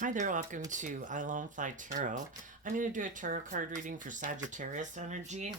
Hi there, welcome to I Lone Fly Tarot. I'm going to do a tarot card reading for Sagittarius energy.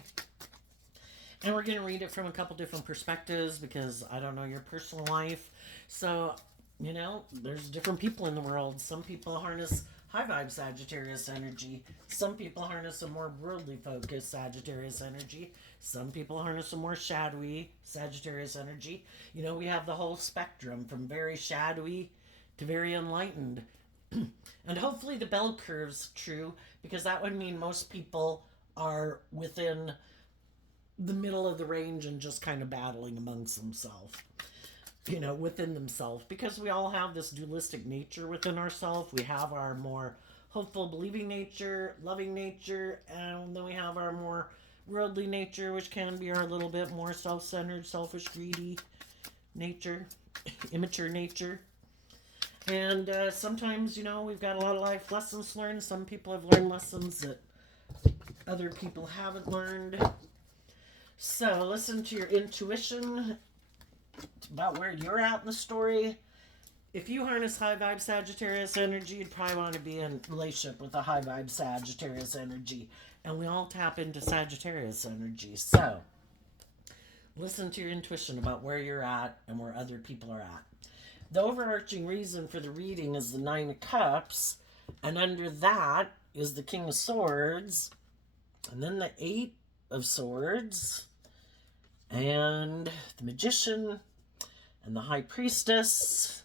And we're going to read it from a couple different perspectives because I don't know your personal life. So, there's different people in the world. Some people harness high vibe Sagittarius energy. Some people harness a more worldly focused Sagittarius energy. Some people harness a more shadowy Sagittarius energy. We have the whole spectrum from very shadowy to very enlightened. And hopefully the bell curve's true because that would mean most people are within the middle of the range and just kind of battling amongst themselves, within themselves. Because we all have this dualistic nature within ourselves. We have our more hopeful, believing nature, loving nature, and then we have our more worldly nature, which can be our little bit more self centered, selfish, greedy nature, immature nature. And sometimes, we've got a lot of life lessons learned. Some people have learned lessons that other people haven't learned. So listen to your intuition about where you're at in the story. If you harness high vibe Sagittarius energy, you'd probably want to be in relationship with a high vibe Sagittarius energy. And we all tap into Sagittarius energy. So listen to your intuition about where you're at and where other people are at. The overarching reason for the reading is the Nine of Cups, and under that is the King of Swords, and then the Eight of Swords, and the Magician, and the High Priestess,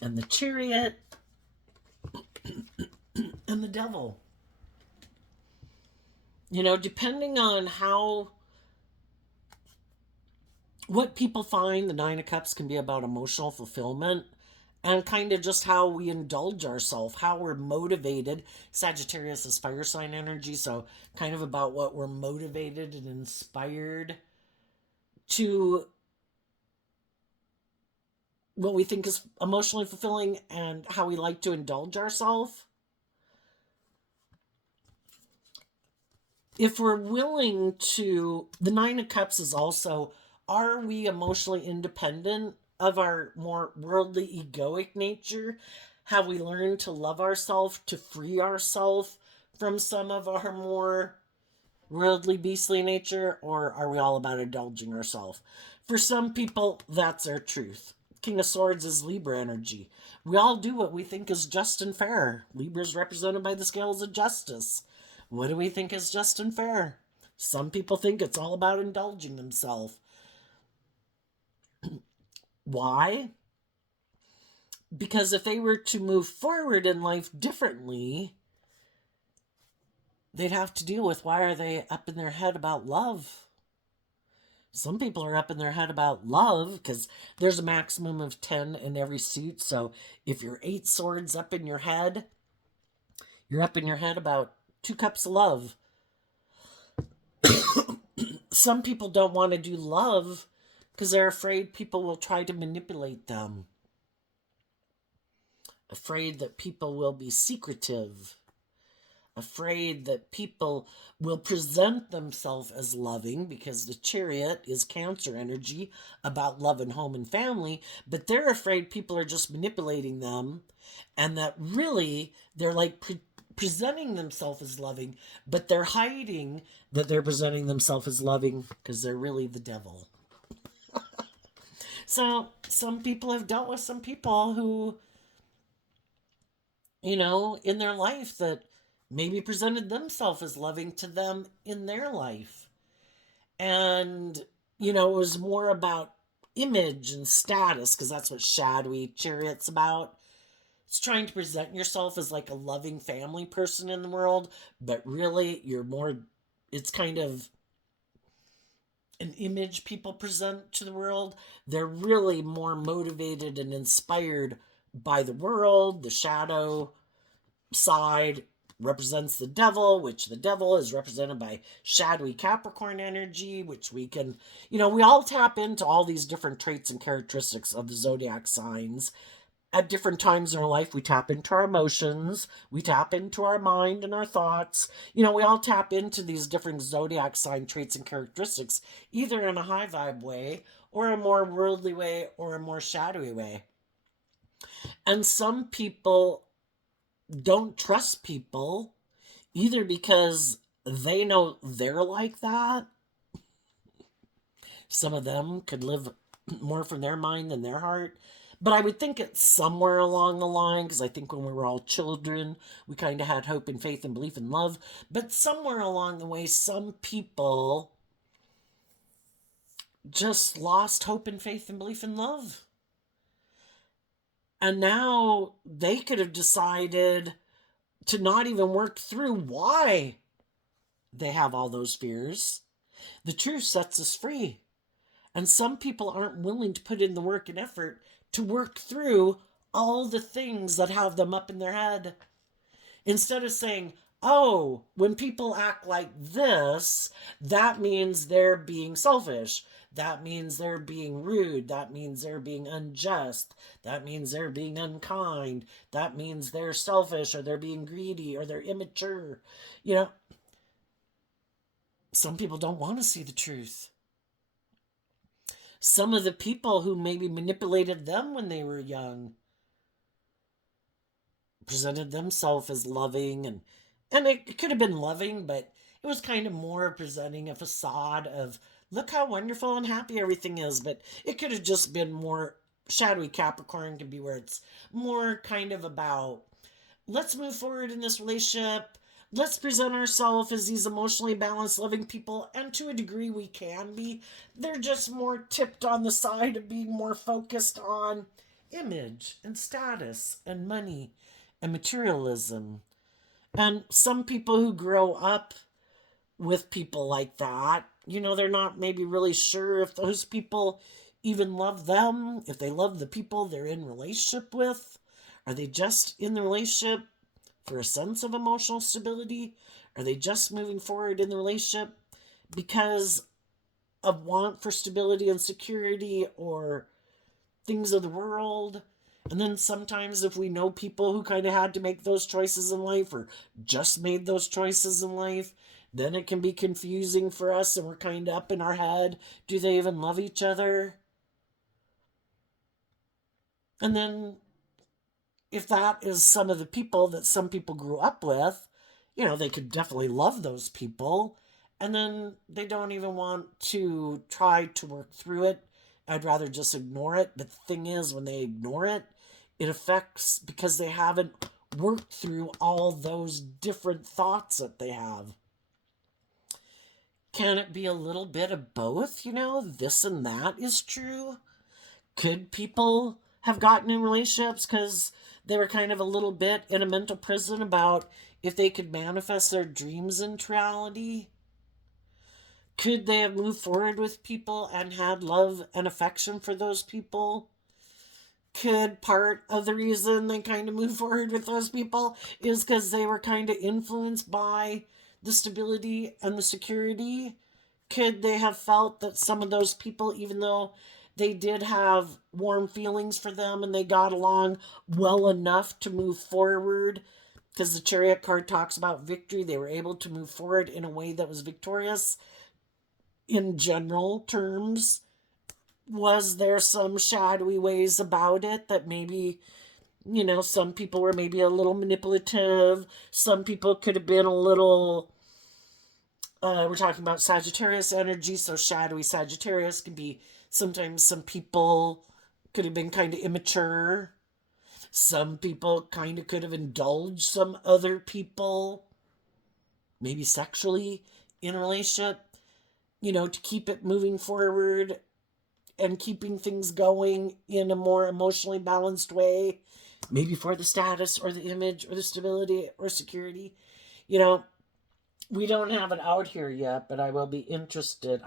and the Chariot, and the Devil. Depending on what people find, the Nine of Cups can be about emotional fulfillment and kind of just how we indulge ourselves, how we're motivated. Sagittarius is fire sign energy, so kind of about what we're motivated and inspired to, what we think is emotionally fulfilling and how we like to indulge ourselves. If we're willing to, the Nine of Cups is also, are we emotionally independent of our more worldly egoic nature? Have we learned to love ourselves, to free ourselves from some of our more worldly beastly nature, or are we all about indulging ourselves? For some people, that's their truth. King of Swords is Libra energy. We all do what we think is just and fair. Libra is represented by the scales of justice. What do we think is just and fair? Some people think it's all about indulging themselves. Why? Because if they were to move forward in life differently, they'd have to deal with, why are they up in their head about love? Some people are up in their head about love because there's a maximum of 10 in every suit. So if you're 8 swords up in your head, you're up in your head about 2 cups of love. Some people don't want to do love because they're afraid people will try to manipulate them, afraid that people will be secretive, afraid that people will present themselves as loving because the Chariot is Cancer energy about love and home and family, but they're afraid people are just manipulating them and that really they're like presenting themselves as loving, but they're hiding that they're presenting themselves as loving because they're really the devil. So some people have dealt with some people who, in their life that maybe presented themselves as loving to them in their life. And, it was more about image and status because that's what shadowy Chariot's about. It's trying to present yourself as like a loving family person in the world, but really you're more, it's kind of an image people present to the world. They're really more motivated and inspired by the world. The shadow side represents the devil, which the devil is represented by shadowy Capricorn energy, which we can, we all tap into all these different traits and characteristics of the zodiac signs. At different times in our life, we tap into our emotions, we tap into our mind and our thoughts. We all tap into these different zodiac sign traits and characteristics, either in a high vibe way, or a more worldly way, or a more shadowy way. And some people don't trust people either because they know they're like that. Some of them could live more from their mind than their heart. But I would think it's somewhere along the line, because I think when we were all children, we kind of had hope and faith and belief and love. But somewhere along the way, some people just lost hope and faith and belief and love. And now they could have decided to not even work through why they have all those fears. The truth sets us free. And some people aren't willing to put in the work and effort to work through all the things that have them up in their head. Instead of saying, oh, when people act like this, that means they're being selfish. That means they're being rude. That means they're being unjust. That means they're being unkind. That means they're selfish, or they're being greedy, or they're immature. You know, some people don't want to see the truth. Some of the people who maybe manipulated them when they were young presented themselves as loving, and it could have been loving, but it was kind of more presenting a facade of look how wonderful and happy everything is. But it could have just been more shadowy. Capricorn can be where it's more kind of about let's move forward in this relationship. Let's present ourselves as these emotionally balanced, loving people. And to a degree, we can be. They're just more tipped on the side of being more focused on image and status and money and materialism. And some people who grow up with people like that, they're not maybe really sure if those people even love them, if they love the people they're in relationship with. Are they just in the relationship for a sense of emotional stability? Are they just moving forward in the relationship because of want for stability and security or things of the world? And then sometimes if we know people who kind of had to make those choices in life or just made those choices in life, then it can be confusing for us and we're kind of up in our head. Do they even love each other? And then if that is some of the people that some people grew up with, they could definitely love those people. And then they don't even want to try to work through it. I'd rather just ignore it. But the thing is, when they ignore it, it affects because they haven't worked through all those different thoughts that they have. Can it be a little bit of both? This and that is true. Could people have gotten in relationships because they were kind of a little bit in a mental prison about if they could manifest their dreams into reality? Could they have moved forward with people and had love and affection for those people? Could part of the reason they kind of moved forward with those people is because they were kind of influenced by the stability and the security? Could they have felt that some of those people, even though they did have warm feelings for them and they got along well enough to move forward, because the Chariot card talks about victory, they were able to move forward in a way that was victorious in general terms? Was there some shadowy ways about it that maybe, some people were maybe a little manipulative? Some people could have been a little, we're talking about Sagittarius energy, so shadowy Sagittarius can be sometimes some people could have been kind of immature. Some people kind of could have indulged some other people, maybe sexually in a relationship, to keep it moving forward and keeping things going in a more emotionally balanced way, maybe for the status or the image or the stability or security. We don't have it out here yet, but I will be interested.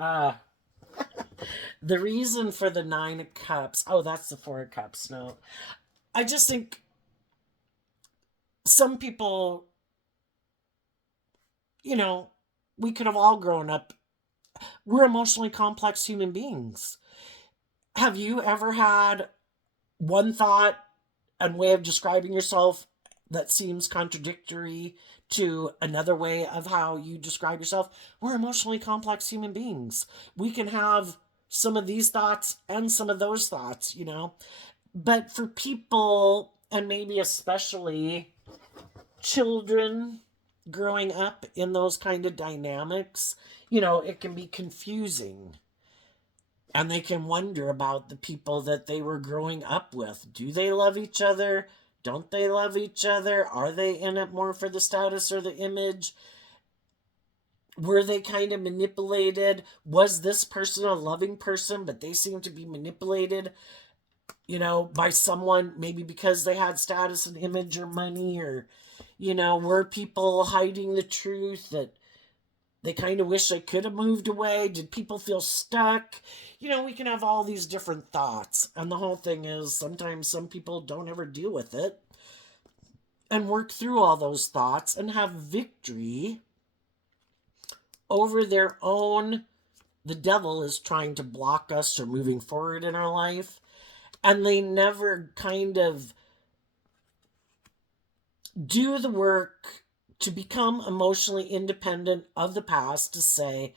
The reason for the 9 of Cups. Oh, that's the 4 of Cups. No. I just think some people, we could have all grown up. We're emotionally complex human beings. Have you ever had one thought and way of describing yourself that seems contradictory to another way of how you describe yourself? We're emotionally complex human beings. We can have some of these thoughts and some of those thoughts, But for people, and maybe especially children growing up in those kind of dynamics, it can be confusing. And they can wonder about the people that they were growing up with. Do they love each other? Don't they love each other? Are they in it more for the status or the image? Were they kind of manipulated? Was this person a loving person, but they seem to be manipulated, by someone, maybe because they had status and image or money, or, were people hiding the truth that they kind of wish they could have moved away? Did people feel stuck? We can have all these different thoughts. And the whole thing is sometimes some people don't ever deal with it and work through all those thoughts and have victory over their own. The devil is trying to block us from moving forward in our life. And they never kind of do the work to become emotionally independent of the past, to say,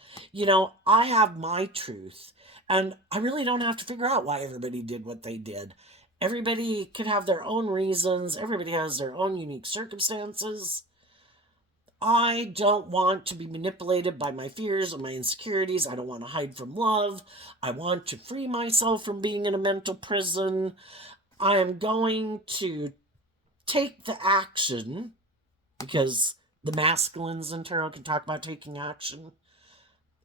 I have my truth. And I really don't have to figure out why everybody did what they did. Everybody could have their own reasons. Everybody has their own unique circumstances. I don't want to be manipulated by my fears or my insecurities. I don't want to hide from love. I want to free myself from being in a mental prison. I am going to take the action, because the masculines in tarot can talk about taking action,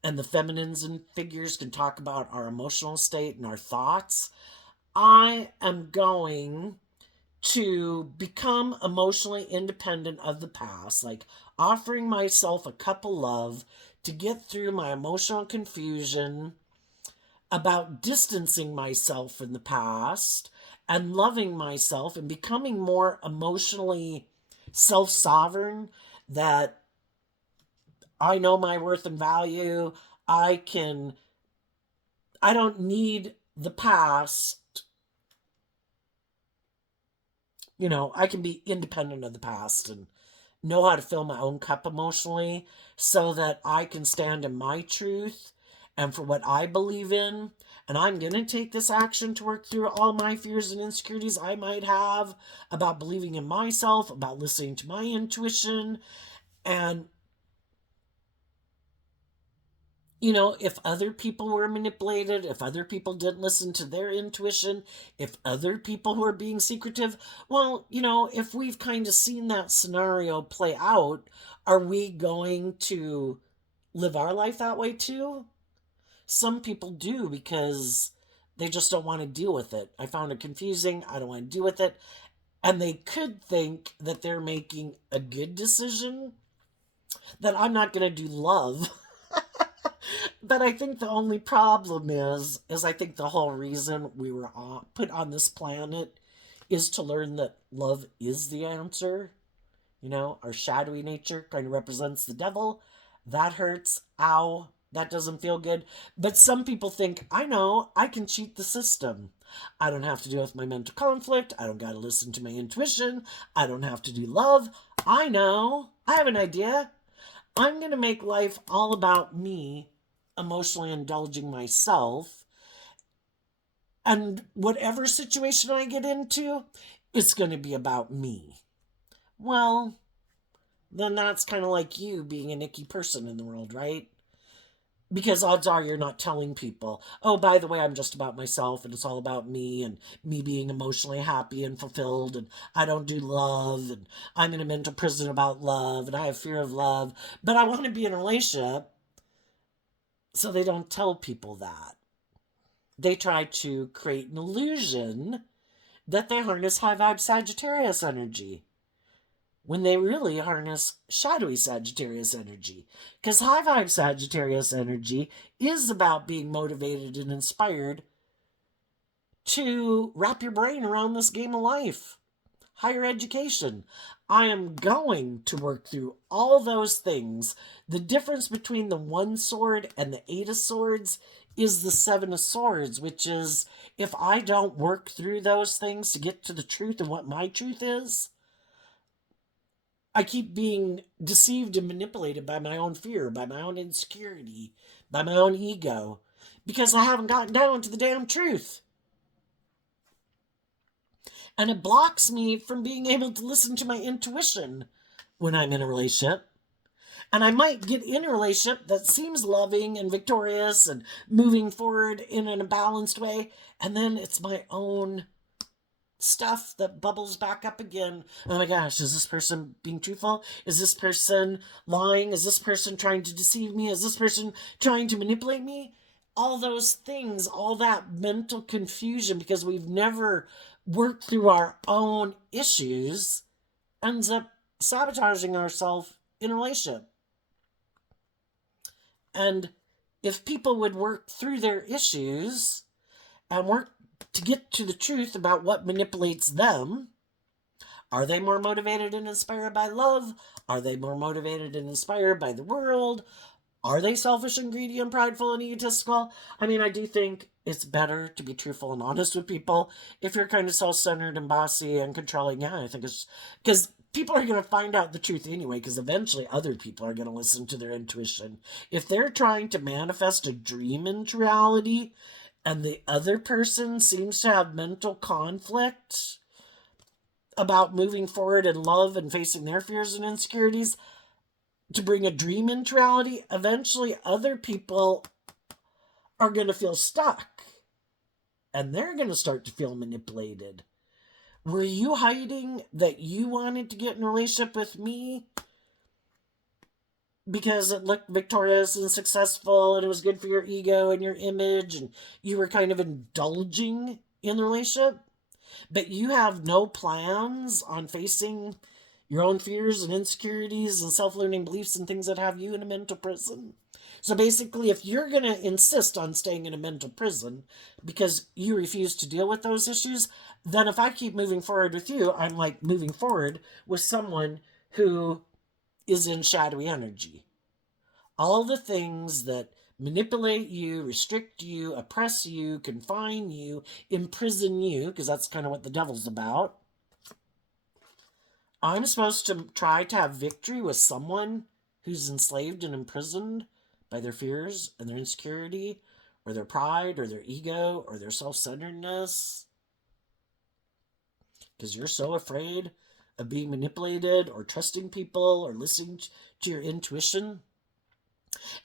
and the feminines and figures can talk about our emotional state and our thoughts. I am going to become emotionally independent of the past, like offering myself a cup of love to get through my emotional confusion about distancing myself from the past and loving myself and becoming more emotionally self-sovereign, that I know my worth and value. I don't need the past. I can be independent of the past and know how to fill my own cup emotionally, so that I can stand in my truth and for what I believe in. And I'm going to take this action to work through all my fears and insecurities I might have about believing in myself, about listening to my intuition. And, if other people were manipulated, if other people didn't listen to their intuition, if other people were being secretive, well, if we've kind of seen that scenario play out, are we going to live our life that way too? Some people do, because they just don't want to deal with it. I found it confusing. I don't want to deal with it. And they could think that they're making a good decision, that I'm not going to do love. But I think the only problem is I think the whole reason we were put on this planet is to learn that love is the answer. Our shadowy nature kind of represents the devil. That hurts. Ow. That doesn't feel good. But some people think, I know, I can cheat the system. I don't have to deal with my mental conflict. I don't got to listen to my intuition. I don't have to do love. I know. I have an idea. I'm going to make life all about me, emotionally indulging myself. And whatever situation I get into, it's going to be about me. Well, then that's kind of like you being an icky person in the world, right? Because odds are you're not telling people, oh, by the way, I'm just about myself and it's all about me and me being emotionally happy and fulfilled, and I don't do love, and I'm in a mental prison about love, and I have fear of love, but I want to be in a relationship. So they don't tell people that. They try to create an illusion that they harness high vibe Sagittarius energy, when they really harness shadowy Sagittarius energy. Because high vibe Sagittarius energy is about being motivated and inspired to wrap your brain around this game of life. Higher education. I am going to work through all those things. The difference between the one sword and the 8 of swords is the 7 of swords, which is, if I don't work through those things to get to the truth and what my truth is, I keep being deceived and manipulated by my own fear, by my own insecurity, by my own ego, because I haven't gotten down to the damn truth. And it blocks me from being able to listen to my intuition when I'm in a relationship. And I might get in a relationship that seems loving and victorious and moving forward in a balanced way. And then it's my own stuff that bubbles back up again. Oh my gosh, is this person being truthful? Is this person lying? Is this person trying to deceive me? Is this person trying to manipulate me? All those things, all that mental confusion because we've never worked through our own issues ends up sabotaging ourselves in a relationship. And if people would work through their issues and work to get to the truth about what manipulates them, are they more motivated and inspired by love? Are they more motivated and inspired by the world? Are they selfish and greedy and prideful and egotistical? I mean, I do think it's better to be truthful and honest with people. If you're kind of self-centered and bossy and controlling, yeah, I think it's because people are going to find out the truth anyway, because eventually other people are going to listen to their intuition. If they're trying to manifest a dream into reality and the other person seems to have mental conflict about moving forward in love and facing their fears and insecurities to bring a dream into reality, eventually other people are going to feel stuck and they're going to start to feel manipulated. Were you hiding that you wanted to get in a relationship with me because it looked victorious and successful and it was good for your ego and your image and you were kind of indulging in the relationship, but you have no plans on facing your own fears and insecurities and self-limiting beliefs and things that have you in a mental prison? So basically, if you're going to insist on staying in a mental prison because you refuse to deal with those issues, then if I keep moving forward with you, I'm like moving forward with someone who is in shadowy energy. All the things that manipulate you, restrict you, oppress you, confine you, imprison you, because that's kind of what the devil's about. I'm supposed to try to have victory with someone who's enslaved and imprisoned by their fears and their insecurity or their pride or their ego or their self-centeredness. Because you're so afraid of being manipulated or trusting people or listening to your intuition.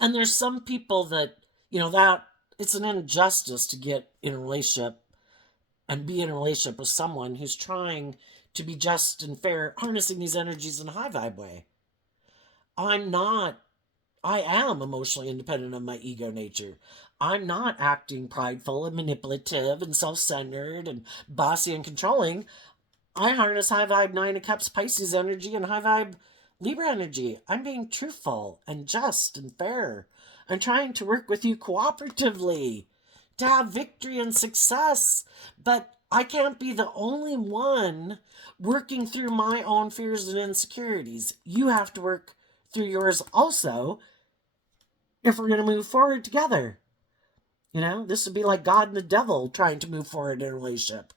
And there's some people that, that it's an injustice to get in a relationship and be in a relationship with someone who's trying to be just and fair, harnessing these energies in a high vibe way. I am emotionally independent of my ego nature. I'm not acting prideful and manipulative and self-centered and bossy and controlling. I harness high vibe 9 of Cups Pisces energy and high vibe Libra energy. I'm being truthful and just and fair. I'm trying to work with you cooperatively to have victory and success. But I can't be the only one working through my own fears and insecurities. You have to work through yours also if we're going to move forward together. This would be like God and the devil trying to move forward in a relationship.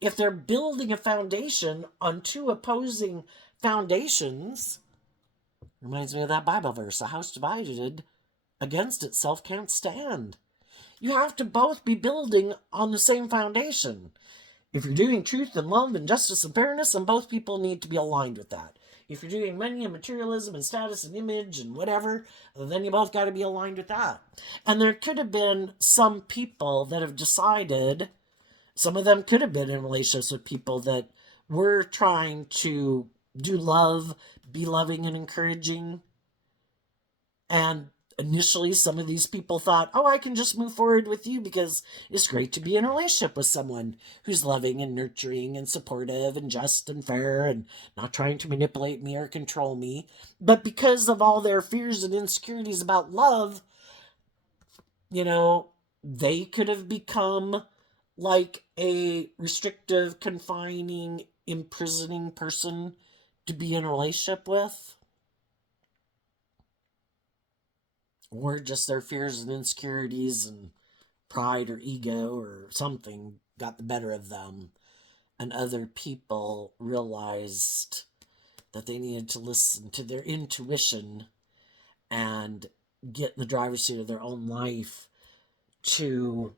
If they're building a foundation on two opposing foundations, reminds me of that Bible verse, a house divided against itself can't stand. You have to both be building on the same foundation. If you're doing truth and love and justice and fairness, then both people need to be aligned with that. If you're doing money and materialism and status and image and whatever, then you both got to be aligned with that. And there could have been some people that have decided, some of them could have been in relationships with people that were trying to do love, be loving and encouraging. And initially, some of these people thought, I can just move forward with you because it's great to be in a relationship with someone who's loving and nurturing and supportive and just and fair and not trying to manipulate me or control me. But because of all their fears and insecurities about love, they could have become like a restrictive, confining, imprisoning person to be in a relationship with. Or just their fears and insecurities and pride or ego or something got the better of them. And other people realized that they needed to listen to their intuition and get in the driver's seat of their own life to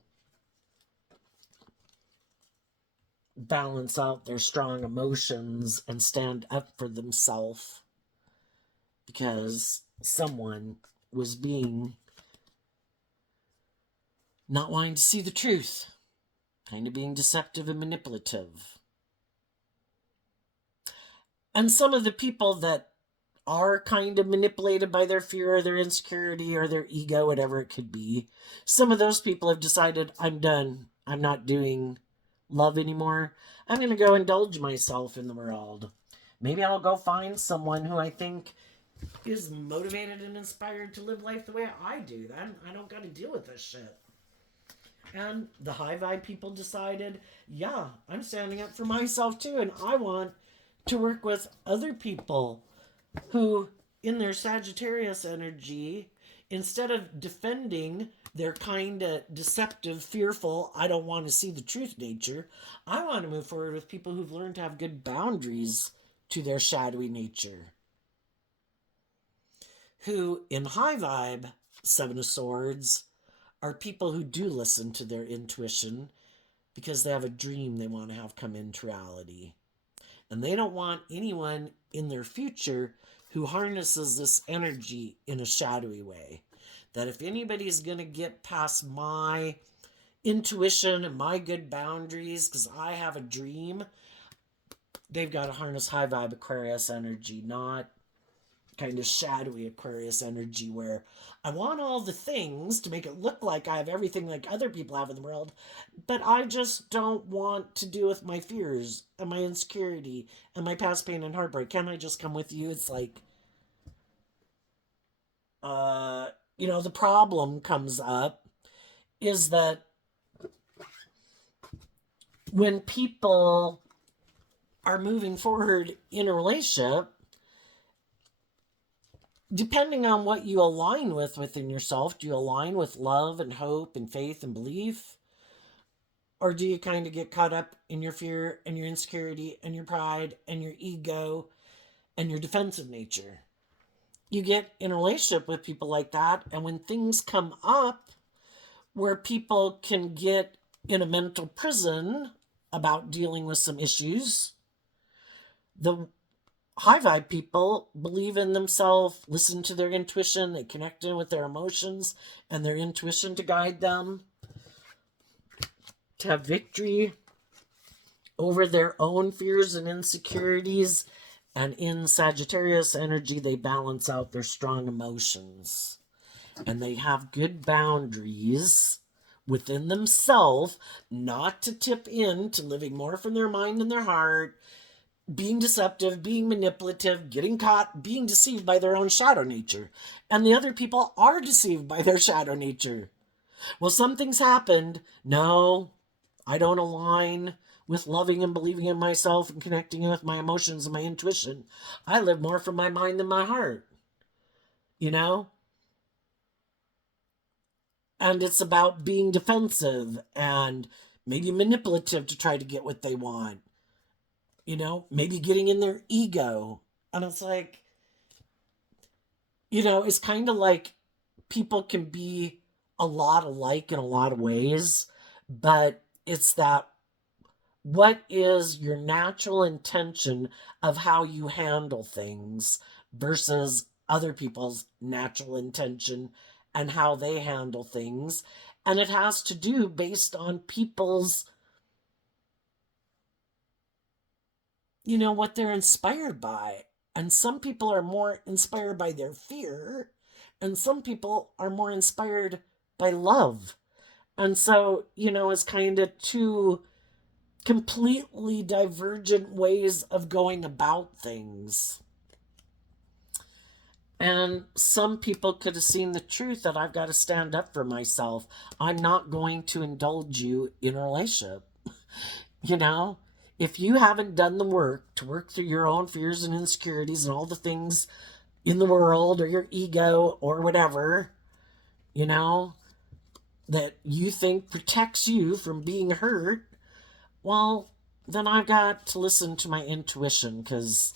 balance out their strong emotions and stand up for themselves because someone was being not wanting to see the truth, kind of being deceptive and manipulative. And some of the people that are kind of manipulated by their fear or their insecurity or their ego, whatever it could be, some of those people have decided, I'm done. I'm not doing love anymore. I'm going to go indulge myself in the world. Maybe I'll go find someone who I think is motivated and inspired to live life the way I do. Then I don't got to deal with this shit. And the high vibe people decided, yeah, I'm standing up for myself too, and I want to work with other people who, in their Sagittarius energy, instead of defending their kind of deceptive, fearful, I don't want to see the truth nature, I want to move forward with people who've learned to have good boundaries to their shadowy nature. Who, in high vibe, Seven of Swords, are people who do listen to their intuition because they have a dream they want to have come into reality. And they don't want anyone in their future who harnesses this energy in a shadowy way. That if anybody's going to get past my intuition and my good boundaries because I have a dream, they've got to harness high vibe Aquarius energy, not kind of shadowy Aquarius energy where I want all the things to make it look like I have everything like other people have in the world, but I just don't want to deal with my fears and my insecurity and my past pain and heartbreak. Can I just come with you? It's like, the problem comes up is that when people are moving forward in a relationship, depending on what you align with within yourself, do you align with love and hope and faith and belief? Or do you kind of get caught up in your fear and your insecurity and your pride and your ego and your defensive nature? You get in a relationship with people like that, and when things come up where people can get in a mental prison about dealing with some issues, the high vibe people believe in themselves, listen to their intuition, they connect in with their emotions and their intuition to guide them to have victory over their own fears and insecurities. And in Sagittarius energy, they balance out their strong emotions. And they have good boundaries within themselves, not to tip into living more from their mind and their heart, being deceptive, being manipulative, getting caught, being deceived by their own shadow nature. And the other people are deceived by their shadow nature. Well, something's happened. No, I don't align with loving and believing in myself and connecting with my emotions and my intuition. I live more from my mind than my heart. And it's about being defensive and maybe manipulative to try to get what they want. Maybe getting in their ego. And it's like, it's kind of like people can be a lot alike in a lot of ways, but it's that what is your natural intention of how you handle things versus other people's natural intention and how they handle things. And it has to do based on people's, what they're inspired by. And some people are more inspired by their fear, and some people are more inspired by love. And so, it's kind of two completely divergent ways of going about things. And some people could have seen the truth that I've got to stand up for myself. I'm not going to indulge you in a relationship. If you haven't done the work to work through your own fears and insecurities and all the things in the world or your ego or whatever, that you think protects you from being hurt, well, then I've got to listen to my intuition because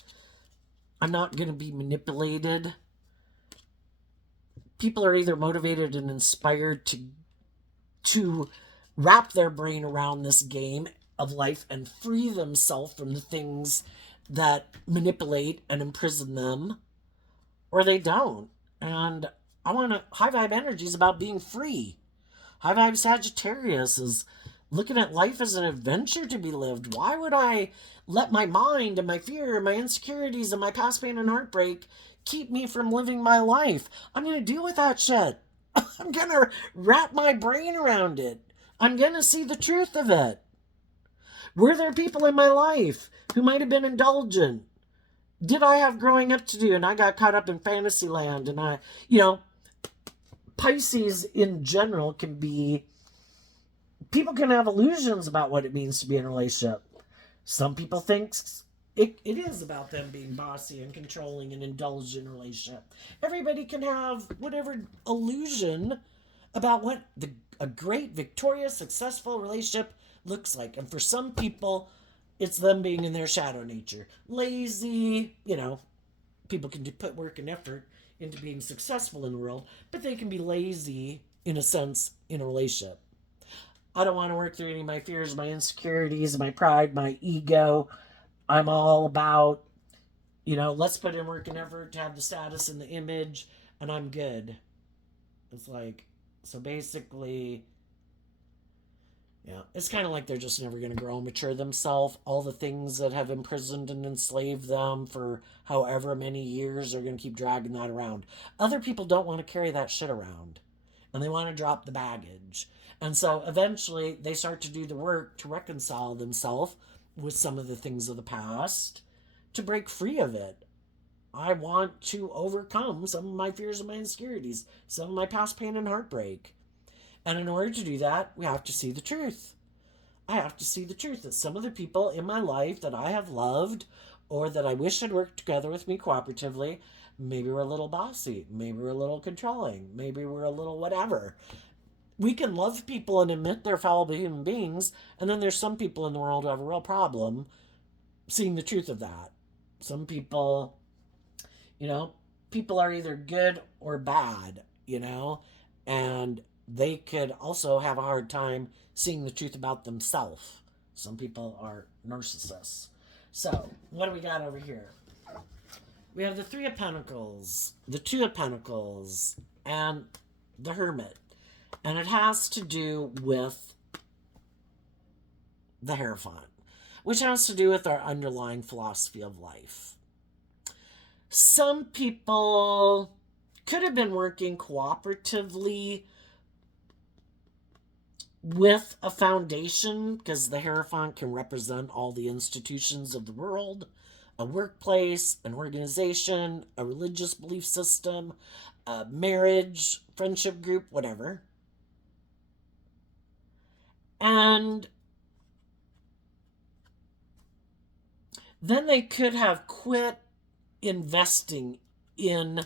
I'm not going to be manipulated. People are either motivated and inspired to wrap their brain around this game of life and free themselves from the things that manipulate and imprison them, or they don't. And I want to, high vibe energy is about being free. High vibe Sagittarius is looking at life as an adventure to be lived. Why would I let my mind and my fear and my insecurities and my past pain and heartbreak keep me from living my life? I'm going to deal with that shit. I'm going to wrap my brain around it. I'm going to see the truth of it. Were there people in my life who might have been indulgent? Did I have growing up to do and I got caught up in fantasy land? And Pisces in general can be, people can have illusions about what it means to be in a relationship. Some people think it is about them being bossy and controlling and indulged in a relationship. Everybody can have whatever illusion about what a great, victorious, successful relationship looks like. And for some people, it's them being in their shadow nature. Lazy, people can put work and effort into being successful in the world, but they can be lazy, in a sense, in a relationship. I don't want to work through any of my fears, my insecurities, my pride, my ego. I'm all about, let's put in work and effort to have the status and the image, and I'm good. It's like, so basically, it's kind of like they're just never going to grow and mature themselves. All the things that have imprisoned and enslaved them for however many years are going to keep dragging that around. Other people don't want to carry that shit around, and they want to drop the baggage. And so eventually they start to do the work to reconcile themselves with some of the things of the past to break free of it. I want to overcome some of my fears and my insecurities, some of my past pain and heartbreak. And in order to do that, we have to see the truth. I have to see the truth that some of the people in my life that I have loved or that I wish had worked together with me cooperatively, maybe we're a little bossy, maybe we're a little controlling, maybe we're a little whatever. We can love people and admit they're fallible human beings, and then there's some people in the world who have a real problem seeing the truth of that. Some people, people are either good or bad, and they could also have a hard time seeing the truth about themselves. Some people are narcissists. So, what do we got over here? We have the Three of Pentacles, the Two of Pentacles, and the Hermit. And it has to do with the Hierophant, which has to do with our underlying philosophy of life. Some people could have been working cooperatively with a foundation, because the Hierophant can represent all the institutions of the world, a workplace, an organization, a religious belief system, a marriage, friendship group, whatever. And then they could have quit investing in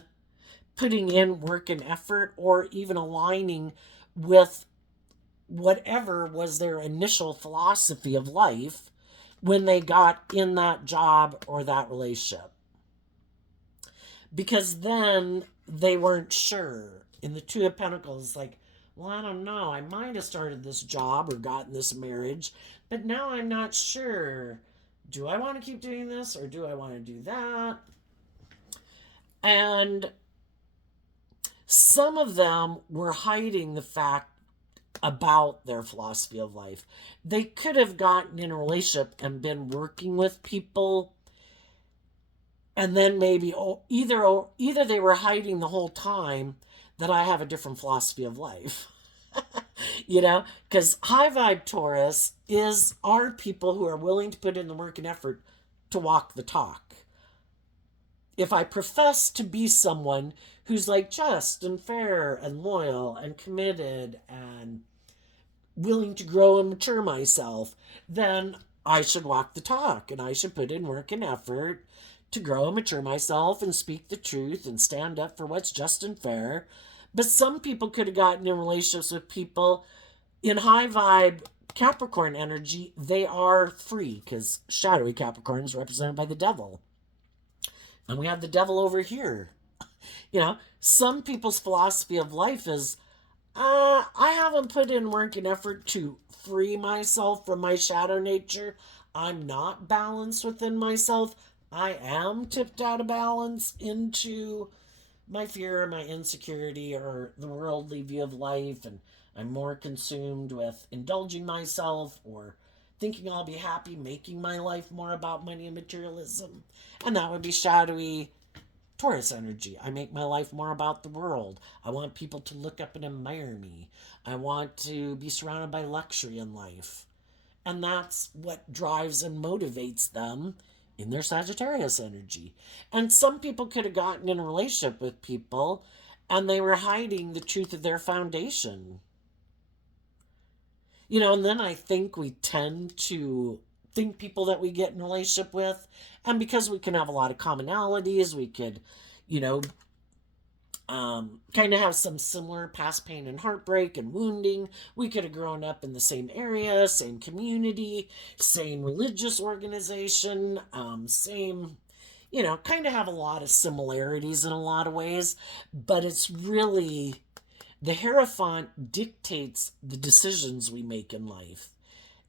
putting in work and effort, or even aligning with whatever was their initial philosophy of life when they got in that job or that relationship. Because then they weren't sure. In the Two of Pentacles, like, well, I don't know. I might have started this job or gotten this marriage, but now I'm not sure. Do I want to keep doing this or do I want to do that? And some of them were hiding the fact about their philosophy of life. They could have gotten in a relationship and been working with people, and then maybe either they were hiding the whole time that I have a different philosophy of life. Because high vibe Taurus are people who are willing to put in the work and effort to walk the talk. If I profess to be someone who's like just and fair and loyal and committed and willing to grow and mature myself, then I should walk the talk and I should put in work and effort to grow and mature myself and speak the truth and stand up for what's just and fair. But some people could have gotten in relationships with people in high vibe Capricorn energy. They are free because shadowy Capricorn is represented by the devil. And we have the devil over here. Some people's philosophy of life is, I haven't put in work and effort to free myself from my shadow nature. I'm not balanced within myself. I am tipped out of balance into my fear, my insecurity, or the worldly view of life, and I'm more consumed with indulging myself or thinking I'll be happy making my life more about money and materialism. And that would be shadowy Taurus energy. I make my life more about the world. I want people to look up and admire me. I want to be surrounded by luxury in life. And that's what drives and motivates them in their Sagittarius energy. And some people could have gotten in a relationship with people and they were hiding the truth of their foundation. And then I think we tend to think people that we get in a relationship with, and because we can have a lot of commonalities, we could, you know, kind of have some similar past pain and heartbreak and wounding. We could have grown up in the same area, same community, same religious organization, same, kind of have a lot of similarities in a lot of ways, but it's really the Hierophant dictates the decisions we make in life.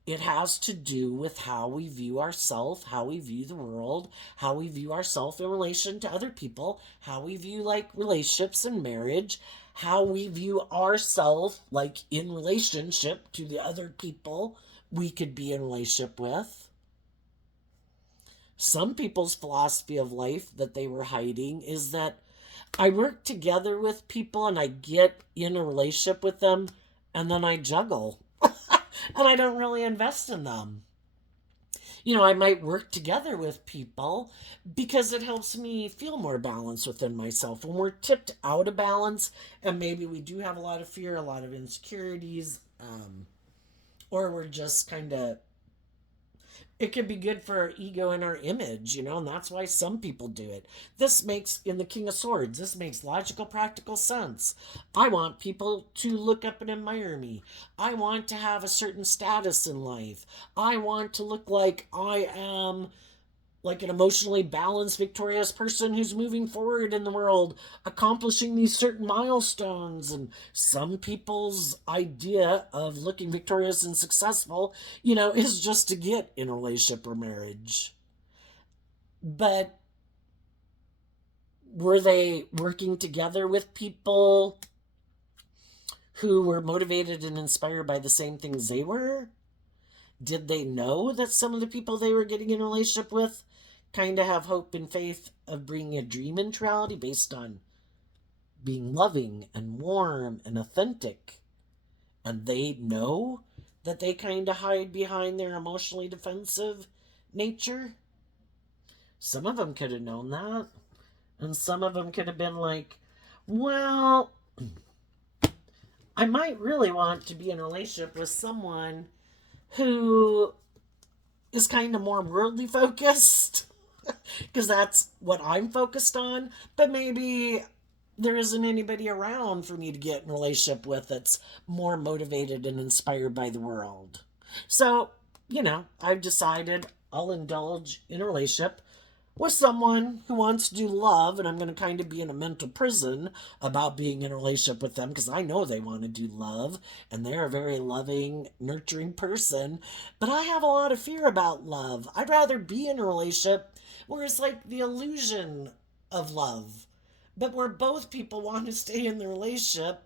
It has to do with how we view ourselves, how we view the world, how we view ourselves in relation to other people, how we view like relationships and marriage, how we view ourselves like in relationship to the other people we could be in relationship with. Some people's philosophy of life that they were hiding is that I work together with people and I get in a relationship with them and then I juggle and I don't really invest in them. I might work together with people because it helps me feel more balanced within myself. When we're tipped out of balance and maybe we do have a lot of fear, a lot of insecurities, or we're just kind of it can be good for our ego and our image, and that's why some people do it. This makes, in the King of Swords, this makes logical, practical sense. I want people to look up and admire me. I want to have a certain status in life. I want to look like I am like an emotionally balanced, victorious person who's moving forward in the world, accomplishing these certain milestones. And some people's idea of looking victorious and successful, is just to get in a relationship or marriage. But were they working together with people who were motivated and inspired by the same things they were? Did they know that some of the people they were getting in a relationship with kind of have hope and faith of bringing a dream into reality based on being loving and warm and authentic? And they know that they kind of hide behind their emotionally defensive nature? Some of them could have known that. And some of them could have been like, well, I might really want to be in a relationship with someone who is kind of more worldly focused because that's what I'm focused on. But maybe there isn't anybody around for me to get in a relationship with that's more motivated and inspired by the world. So, I've decided I'll indulge in a relationship with someone who wants to do love, and I'm going to kind of be in a mental prison about being in a relationship with them because I know they want to do love and they're a very loving, nurturing person. But I have a lot of fear about love. I'd rather be in a relationship where it's like the illusion of love, but where both people want to stay in the relationship,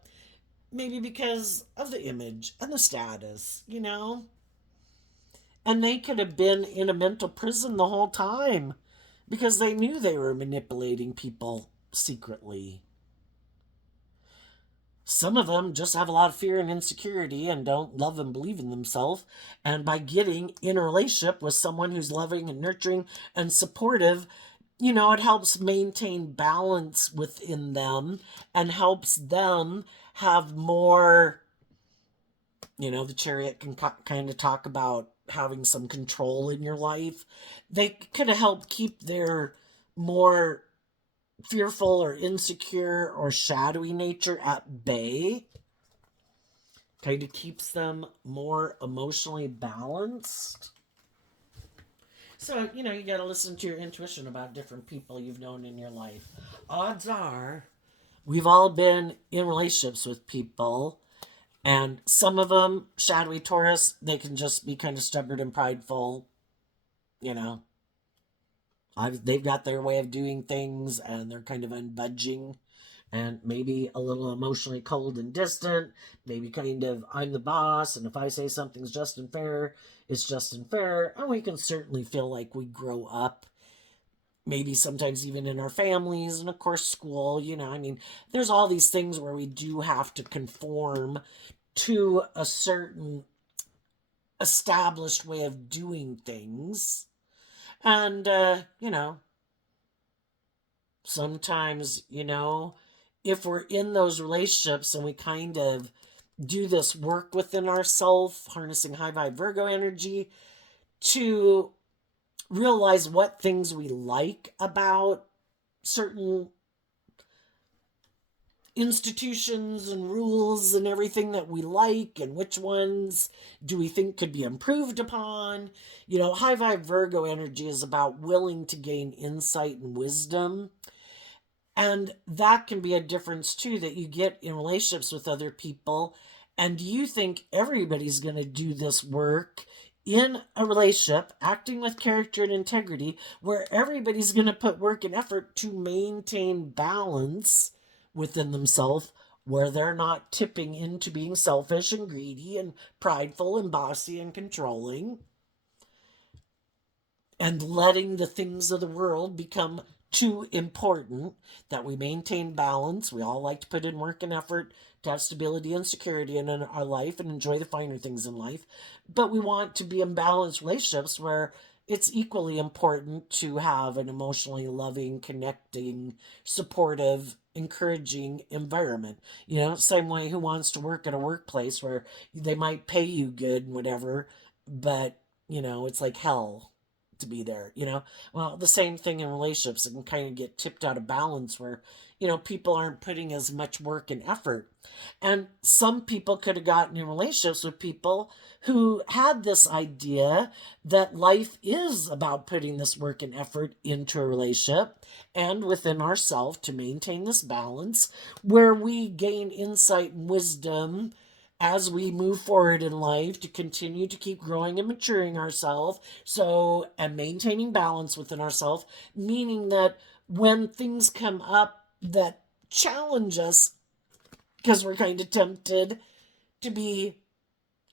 maybe because of the image and the status. And they could have been in a mental prison the whole time because they knew they were manipulating people secretly. Some of them just have a lot of fear and insecurity and don't love and believe in themselves. And by getting in a relationship with someone who's loving and nurturing and supportive, it helps maintain balance within them and helps them have more. The Chariot can kind of talk about having some control in your life. They could have helped keep their more fearful or insecure or shadowy nature at bay. Kind of keeps them more emotionally balanced. So, you got to listen to your intuition about different people you've known in your life. Odds are we've all been in relationships with people And some of them, shadowy Taurus, they can just be kind of stubborn and prideful. You know, they've got their way of doing things and they're kind of unbudging and maybe a little emotionally cold and distant. Maybe kind of, I'm the boss, and if I say something's just and fair, it's just and fair. And we can certainly feel like we grow up, maybe sometimes even in our families, and of course, school. I mean, there's all these things where we do have to conform to a certain established way of doing things. And, sometimes, if we're in those relationships and we kind of do this work within ourselves, harnessing high vibe Virgo energy to realize what things we like about certain institutions and rules and everything that we like, and which ones do we think could be improved upon. High vibe Virgo energy is about willing to gain insight and wisdom. And that can be a difference too that you get in relationships with other people. And you think everybody's going to do this work in a relationship, acting with character and integrity, where everybody's going to put work and effort to maintain balance within themselves, where they're not tipping into being selfish and greedy and prideful and bossy and controlling, and letting the things of the world become too important, that we maintain balance. We all like to put in work and effort to have stability and security in our life and enjoy the finer things in life. But we want to be in balanced relationships where it's equally important to have an emotionally loving, connecting, supportive, encouraging environment. Same way, who wants to work at a workplace where they might pay you good and whatever, but, it's like hell to be there. Well, the same thing in relationships. It can kind of get tipped out of balance where, people aren't putting as much work and effort. And some people could have gotten in relationships with people who had this idea that life is about putting this work and effort into a relationship and within ourselves to maintain this balance where we gain insight and wisdom as we move forward in life to continue to keep growing and maturing ourselves, and maintaining balance within ourselves, meaning that when things come up that challenge us, because we're kind of tempted to be,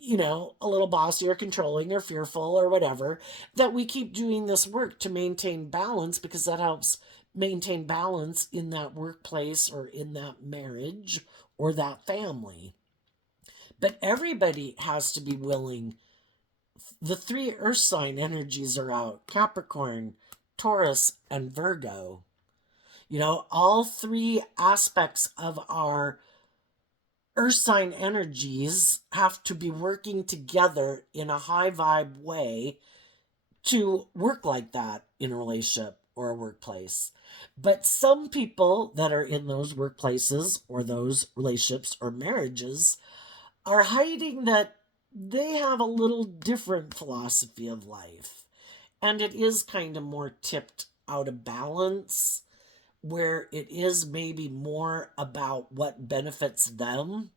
a little bossy or controlling or fearful or whatever, that we keep doing this work to maintain balance, because that helps maintain balance in that workplace or in that marriage or that family. But everybody has to be willing. The three earth sign energies are out: Capricorn, Taurus, and Virgo. All three aspects of our earth sign energies have to be working together in a high vibe way to work like that in a relationship or a workplace. But some people that are in those workplaces or those relationships or marriages are hiding that they have a little different philosophy of life. And it is kind of more tipped out of balance, where it is maybe more about what benefits them.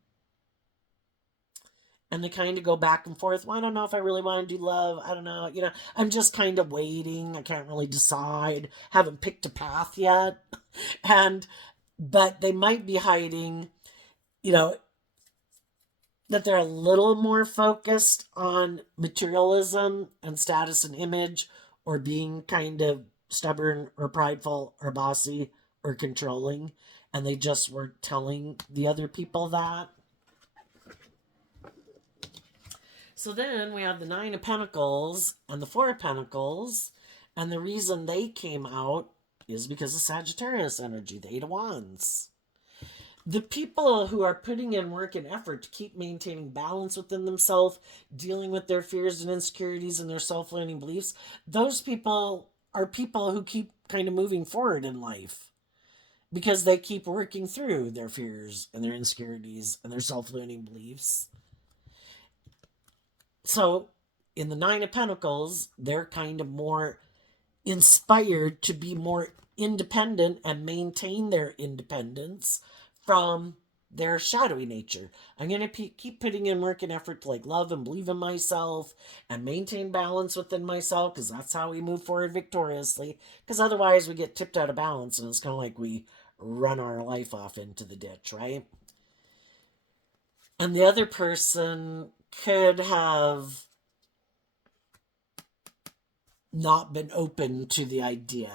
And they kind of go back and forth. Well, I don't know if I really want to do love. I don't know. I'm just kind of waiting. I can't really decide. Haven't picked a path yet. But they might be hiding, that they're a little more focused on materialism and status and image, or being kind of stubborn or prideful or bossy or controlling, and they just weren't telling the other people that. So then we have the Nine of Pentacles and the Four of Pentacles, and the reason they came out is because of Sagittarius energy, the Eight of Wands. The people who are putting in work and effort to keep maintaining balance within themselves, dealing with their fears and insecurities and their self-limiting beliefs, those people are people who keep kind of moving forward in life because they keep working through their fears and their insecurities and their self-limiting beliefs. So in the Nine of Pentacles, they're kind of more inspired to be more independent and maintain their independence from their shadowy nature. I'm going to keep putting in work and effort to like love and believe in myself and maintain balance within myself, because that's how we move forward victoriously. Because otherwise we get tipped out of balance and it's kind of like we run our life off into the ditch, right? And the other person could have not been open to the idea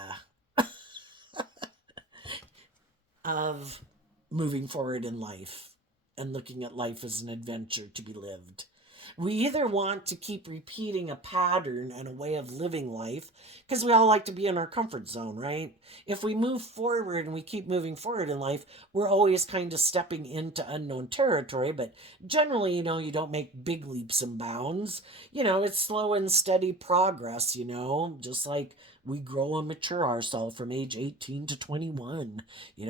of moving forward in life and looking at life as an adventure to be lived. We either want to keep repeating a pattern and a way of living life, because we all like to be in our comfort zone, right? If we move forward and we keep moving forward in life, we're always kind of stepping into unknown territory, but generally, you don't make big leaps and bounds. It's slow and steady progress, just like we grow and mature ourselves from age 18 to 21.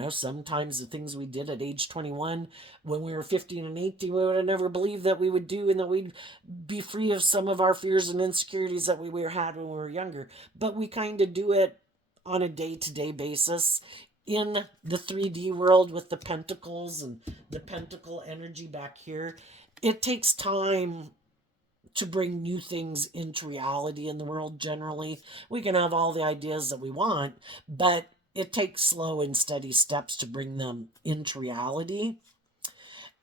Sometimes the things we did at age 21 when we were 15 and 18, we would have never believed that we would do, and that we'd be free of some of our fears and insecurities that we had when we were younger. But we kind of do it on a day-to-day basis in the 3D world with the pentacles and the pentacle energy back here. It takes time to bring new things into reality in the world. Generally, we can have all the ideas that we want, but it takes slow and steady steps to bring them into reality.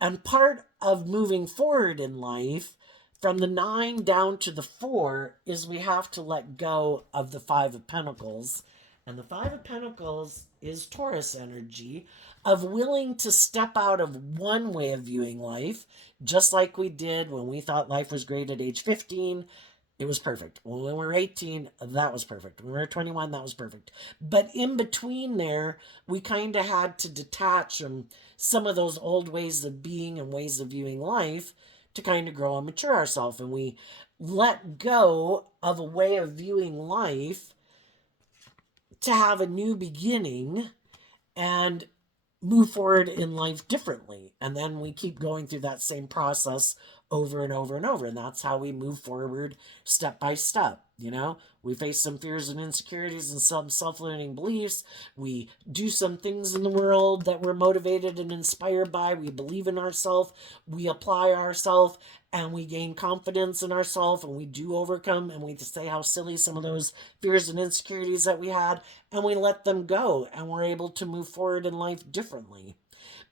And part of moving forward in life from the 9 down to the 4 is we have to let go of the 5 of Pentacles. And the 5 of Pentacles is Taurus energy of willing to step out of one way of viewing life, just like we did when we thought life was great at age 15. It was perfect. When we were 18, that was perfect. When we were 21, that was perfect. But in between there, we kind of had to detach from some of those old ways of being and ways of viewing life to kind of grow and mature ourselves. And we let go of a way of viewing life to have a new beginning and move forward in life differently. And then we keep going through that same process over and over and over. And that's how we move forward step by step. We face some fears and insecurities and some self-limiting beliefs. We do some things in the world that we're motivated and inspired by. We believe in ourselves. We apply ourselves and we gain confidence in ourselves, and we do overcome, and we say how silly some of those fears and insecurities that we had, and we let them go, and we're able to move forward in life differently.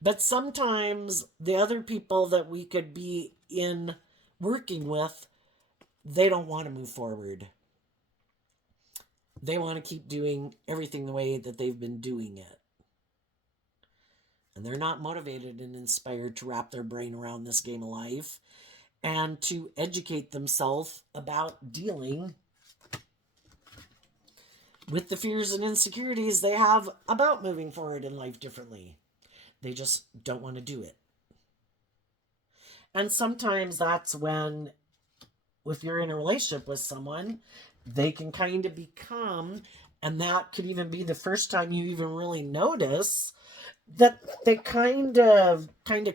But sometimes the other people that we could be in working with, they don't want to move forward. They want to keep doing everything the way that they've been doing it. And they're not motivated and inspired to wrap their brain around this game of life and to educate themselves about dealing with the fears and insecurities they have about moving forward in life differently. They just don't want to do it. And sometimes that's when, if you're in a relationship with someone, they can kind of become, and that could even be the first time you even really notice that they kind of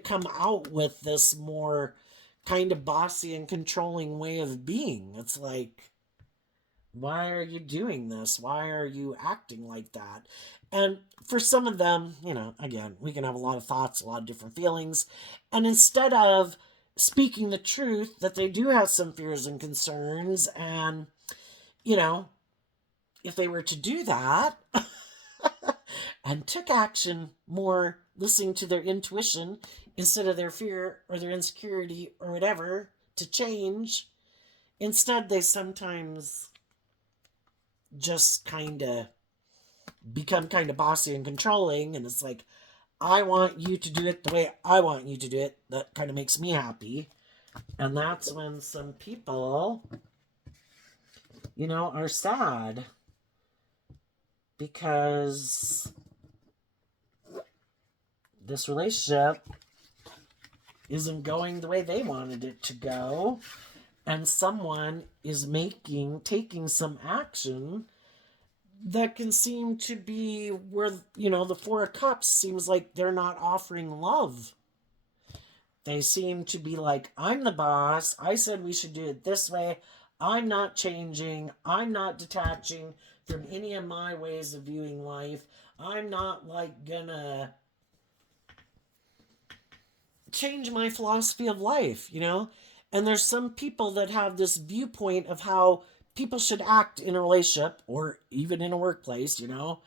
come out with this more kind of bossy and controlling way of being. It's like, why are you doing this? Why are you acting like that? And for some of them, again, we can have a lot of thoughts, a lot of different feelings. And instead of speaking the truth that they do have some fears and concerns, and, if they were to do that and took action more, listening to their intuition instead of their fear or their insecurity or whatever to change, instead they sometimes just kind of become kind of bossy and controlling, and it's like, I want you to do it the way I want you to do it. That kind of makes me happy. And that's when some people, are sad because this relationship isn't going the way they wanted it to go, and someone is taking some action that can seem to be where, the 4 of Cups seems like they're not offering love. They seem to be like, I'm the boss. I said we should do it this way. I'm not changing. I'm not detaching from any of my ways of viewing life. I'm not gonna change my philosophy of life, you know? And there's some people that have this viewpoint of how people should act in a relationship or even in a workplace, you know?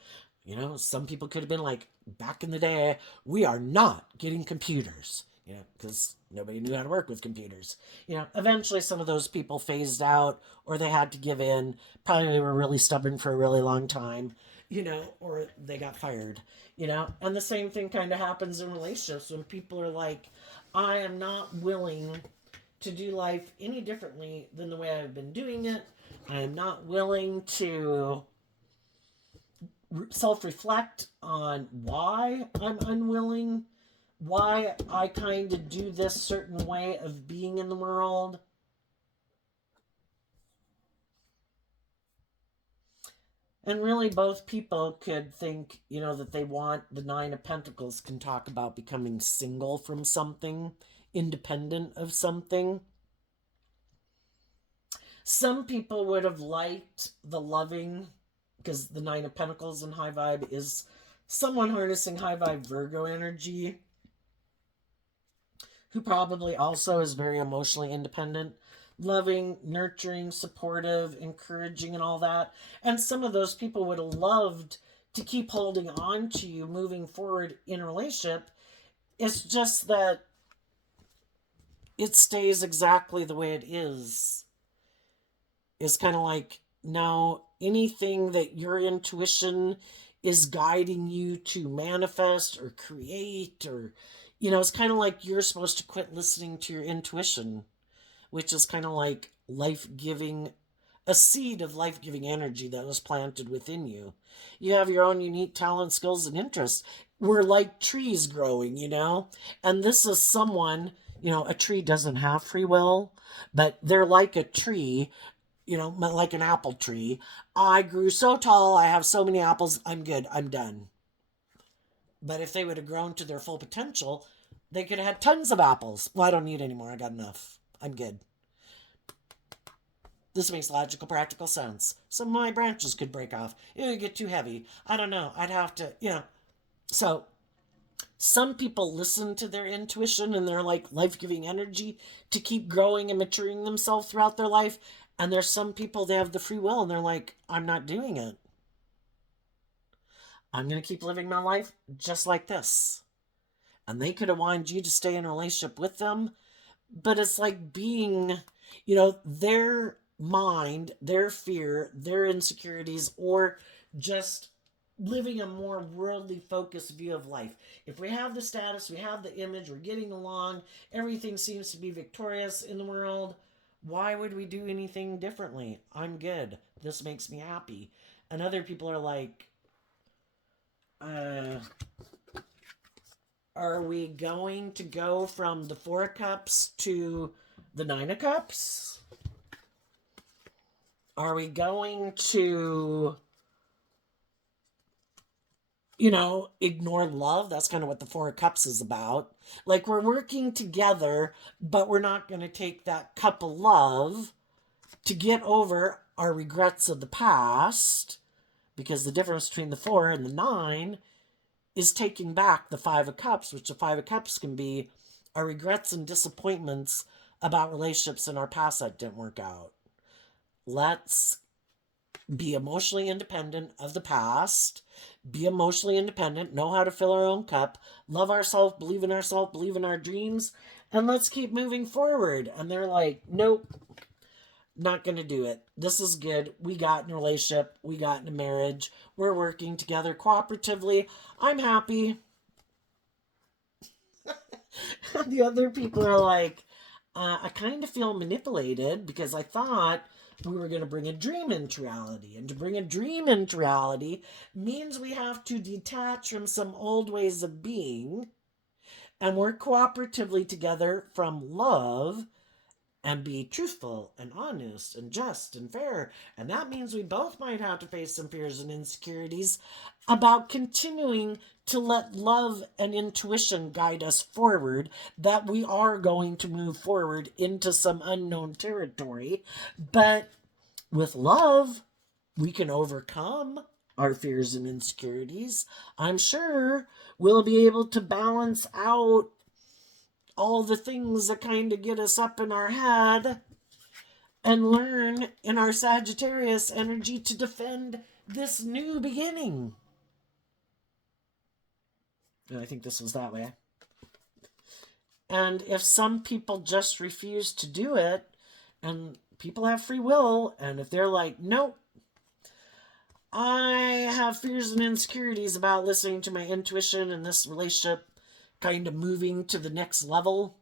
You know, some people could have been like, back in the day, we are not getting computers, you know, because nobody knew how to work with computers. You know, eventually some of those people phased out or they had to give in. Probably they were really stubborn for a really long time, you know, or they got fired, you know. And the same thing kind of happens in relationships when people are like, I am not willing to do life any differently than the way I've been doing it. I am not willing to self reflect on why I'm unwilling, why I kind of do this certain way of being in the world. And really, both people could think, you know, that they want the Nine of Pentacles can talk about becoming single from something, independent of something. Some people would have liked the loving, because the Nine of Pentacles in high vibe is someone harnessing high vibe Virgo energy, who probably also is very emotionally independent, loving, nurturing, supportive, encouraging, and all that. And some of those people would have loved to keep holding on to you moving forward in a relationship. It's just that it stays exactly the way it is. It's kind of like, now anything that your intuition is guiding you to manifest or create, or, you know, it's kind of like you're supposed to quit listening to your intuition, which is kind of like life giving, a seed of life giving energy that was planted within you. You have your own unique talents, skills, and interests. We're like trees growing, you know? And this is someone, you know, a tree doesn't have free will, but they're like a tree, you know, like an apple tree. I grew so tall, I have so many apples, I'm good, I'm done. But if they would have grown to their full potential, they could have had tons of apples. Well, I don't need any more, I got enough. I'm good. This makes logical, practical sense. Some of my branches could break off. It would get too heavy. I don't know. I'd have to, you know. So some people listen to their intuition and their like life giving energy to keep growing and maturing themselves throughout their life. And there's some people, they have the free will and they're like, I'm not doing it. I'm going to keep living my life just like this. And they could have wanted you to stay in a relationship with them. But it's like being, you know, their mind, their fear, their insecurities, or just living a more worldly focused view of life. If we have the status, we have the image, we're getting along, everything seems to be victorious in the world, why would we do anything differently? I'm good. This makes me happy. And other people are like, uh, are we going to go from the Four of Cups to the Nine of Cups? Are we going to, you know, ignore love? That's kind of what the Four of Cups is about. Like, we're working together, but we're not going to take that cup of love to get over our regrets of the past, because the difference between the 4 and the 9 is taking back the Five of Cups, which the Five of Cups can be our regrets and disappointments about relationships in our past that didn't work out. Let's be emotionally independent of the past, be emotionally independent, know how to fill our own cup, love ourselves, believe in our dreams, and let's keep moving forward. And they're like, nope, not going to do it. This is good. We got in a relationship. We got in a marriage. We're working together cooperatively. I'm happy. The other people are like, I kind of feel manipulated because I thought we were going to bring a dream into reality. And to bring a dream into reality means we have to detach from some old ways of being and work cooperatively together from love and be truthful and honest and just and fair. And that means we both might have to face some fears and insecurities about continuing to let love and intuition guide us forward, that we are going to move forward into some unknown territory. But with love, we can overcome our fears and insecurities. I'm sure we'll be able to balance out all the things that kind of get us up in our head and learn in our Sagittarius energy to defend this new beginning. And I think this was that way. And if some people just refuse to do it, and people have free will, and if they're like, nope, I have fears and insecurities about listening to my intuition and this relationship kind of moving to the next level,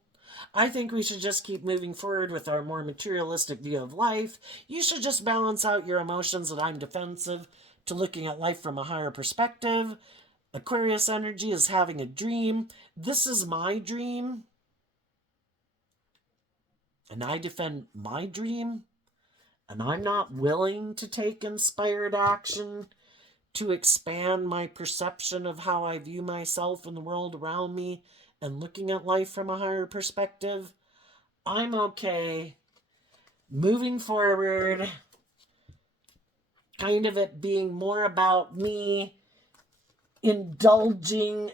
I think we should just keep moving forward with our more materialistic view of life. You should just balance out your emotions that I'm defensive to looking at life from a higher perspective. Aquarius energy is having a dream. This is my dream. And I defend my dream. And I'm not willing to take inspired action to expand my perception of how I view myself and the world around me and looking at life from a higher perspective. I'm okay moving forward, kind of it being more about me indulging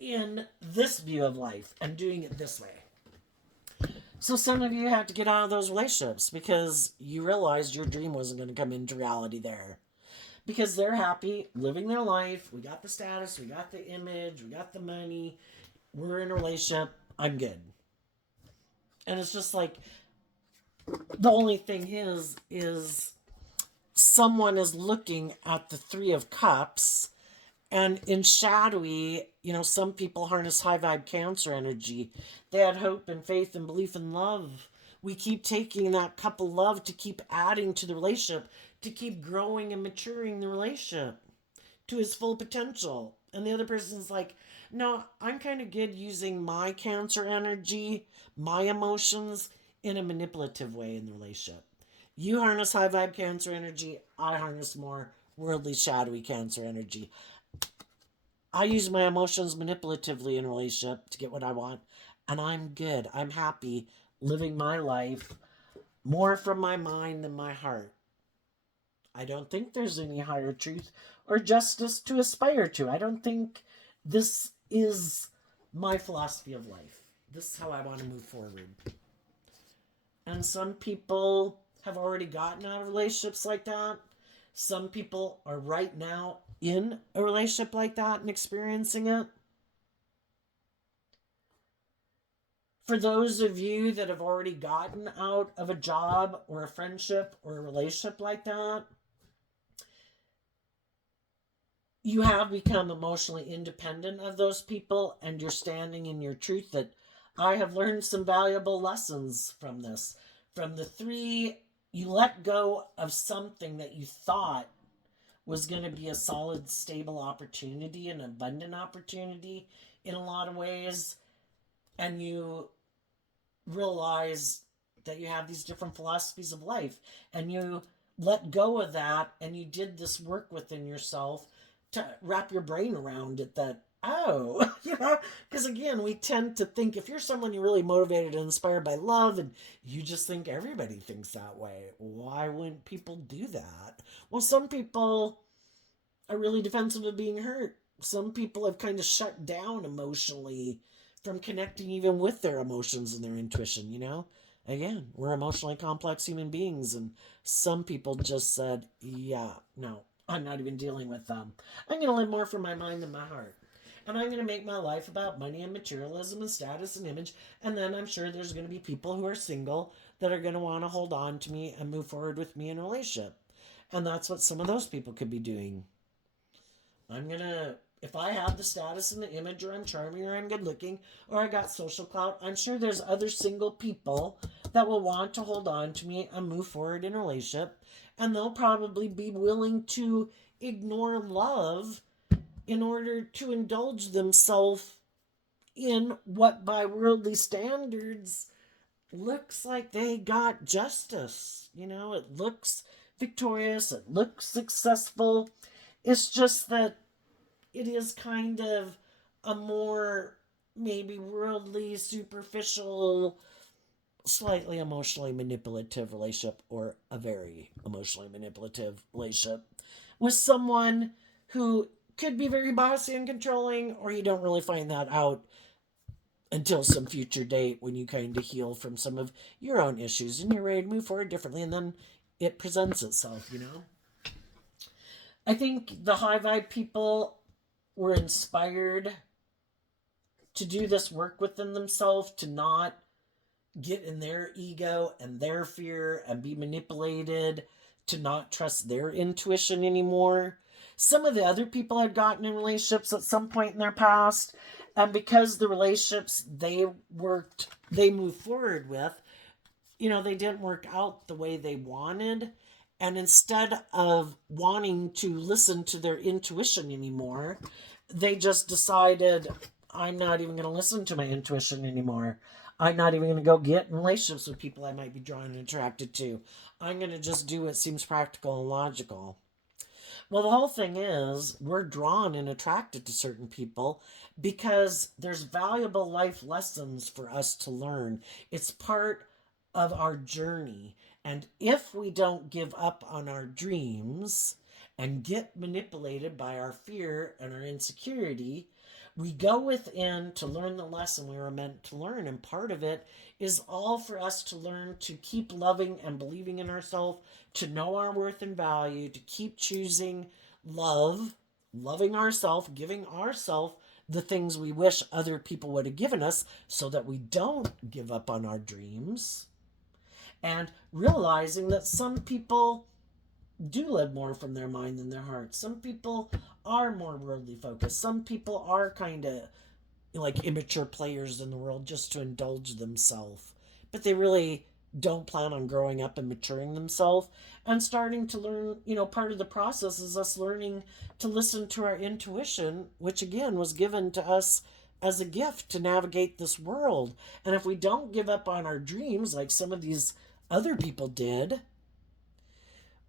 in this view of life and doing it this way. So some of you have to get out of those relationships because you realized your dream wasn't going to come into reality there. Because they're happy living their life. We got the status, we got the image, we got the money. We're in a relationship. I'm good. And it's just like, the only thing is someone is looking at the Three of Cups, and in shadowy, some people harness high vibe Cancer energy. They had hope and faith and belief in love. We keep taking that cup of love to keep adding to the relationship, to keep growing and maturing the relationship to its full potential. And the other person's like, no, I'm kind of good using my Cancer energy, my emotions, in a manipulative way in the relationship. You harness high vibe Cancer energy. I harness more worldly, shadowy Cancer energy. I use my emotions manipulatively in a relationship to get what I want. And I'm good. I'm happy living my life more from my mind than my heart. I don't think there's any higher truth or justice to aspire to. I don't think this is my philosophy of life. This is how I want to move forward. And some people have already gotten out of relationships like that. Some people are right now in a relationship like that and experiencing it. For those of you that have already gotten out of a job or a friendship or a relationship like that, you have become emotionally independent of those people, and you're standing in your truth that I have learned some valuable lessons from this. From the three, you let go of something that you thought was going to be a solid, stable opportunity, an abundant opportunity in a lot of ways, and you realize that you have these different philosophies of life, and you let go of that, and you did this work within yourself to wrap your brain around it that, because again, we tend to think if you're someone you're really motivated and inspired by love, and you just think everybody thinks that way, why wouldn't people do that? Well, some people are really defensive of being hurt. Some people have kind of shut down emotionally from connecting even with their emotions and their intuition, Again, we're emotionally complex human beings, and some people just said, yeah, no, I'm not even dealing with them. I'm going to live more from my mind than my heart. And I'm going to make my life about money and materialism and status and image. And then I'm sure there's going to be people who are single that are going to want to hold on to me and move forward with me in a relationship. And that's what some of those people could be doing. If I have the status and the image, or I'm charming, or I'm good looking, or I got social clout, I'm sure there's other single people that will want to hold on to me and move forward in a relationship. And they'll probably be willing to ignore love in order to indulge themselves in what by worldly standards looks like they got justice. It looks victorious, it looks successful. It's just that it is kind of a more maybe worldly, superficial, slightly emotionally manipulative relationship, or a very emotionally manipulative relationship with someone who could be very bossy and controlling, or you don't really find that out until some future date when you kind of heal from some of your own issues and you're ready to move forward differently, and then it presents itself, you know? I think the high vibe people were inspired to do this work within themselves, to not get in their ego and their fear and be manipulated, to not trust their intuition anymore. Some of the other people had gotten in relationships at some point in their past, and because the relationships they moved forward with, they didn't work out the way they wanted. And instead of wanting to listen to their intuition anymore, they just decided, I'm not even going to listen to my intuition anymore. I'm not even going to go get in relationships with people I might be drawn and attracted to. I'm going to just do what seems practical and logical. Well, the whole thing is, we're drawn and attracted to certain people because there's valuable life lessons for us to learn. It's part of our journey. And if we don't give up on our dreams and get manipulated by our fear and our insecurity, we go within to learn the lesson we were meant to learn. And part of it is all for us to learn to keep loving and believing in ourselves, to know our worth and value, to keep choosing love, loving ourselves, giving ourselves the things we wish other people would have given us so that we don't give up on our dreams. And realizing that some people do live more from their mind than their heart. Some people are more worldly focused. Some people are kind of like immature players in the world just to indulge themselves. But they really don't plan on growing up and maturing themselves and starting to learn. Part of the process is us learning to listen to our intuition, which again was given to us as a gift to navigate this world. And if we don't give up on our dreams like some of these other people did,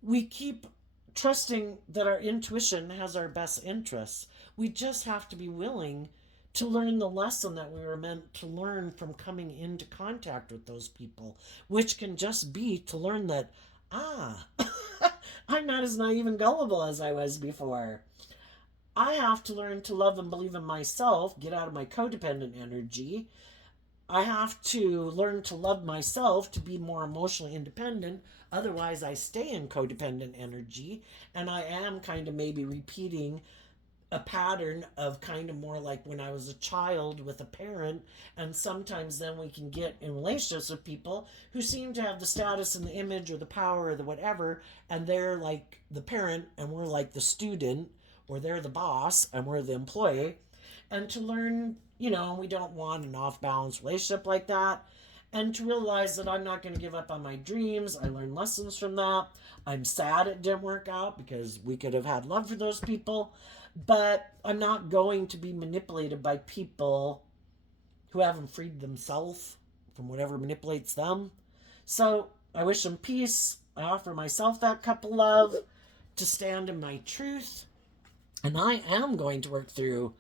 we keep trusting that our intuition has our best interests. We just have to be willing to learn the lesson that we were meant to learn from coming into contact with those people, which can just be to learn that, I'm not as naive and gullible as I was before. I have to learn to love and believe in myself, get out of my codependent energy. I have to learn to love myself to be more emotionally independent. Otherwise, I stay in codependent energy. And I am kind of maybe repeating a pattern of kind of more like when I was a child with a parent. And sometimes then we can get in relationships with people who seem to have the status and the image or the power or the whatever. And they're like the parent and we're like the student, or they're the boss and we're the employee. And to learn, we don't want an off-balance relationship like that. And to realize that I'm not going to give up on my dreams. I learned lessons from that. I'm sad it didn't work out because we could have had love for those people. But I'm not going to be manipulated by people who haven't freed themselves from whatever manipulates them. So I wish them peace. I offer myself that cup of love to stand in my truth. And I am going to work through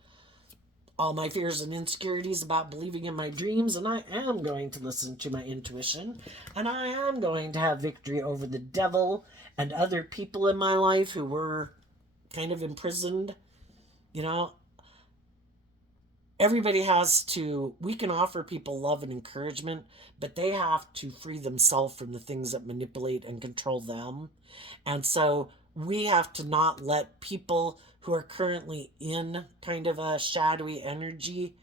all my fears and insecurities about believing in my dreams, and I am going to listen to my intuition, and I am going to have victory over the devil and other people in my life who were kind of imprisoned. Everybody we can offer people love and encouragement, but they have to free themselves from the things that manipulate and control them. And so we have to not let people who are currently in kind of a shadowy energy,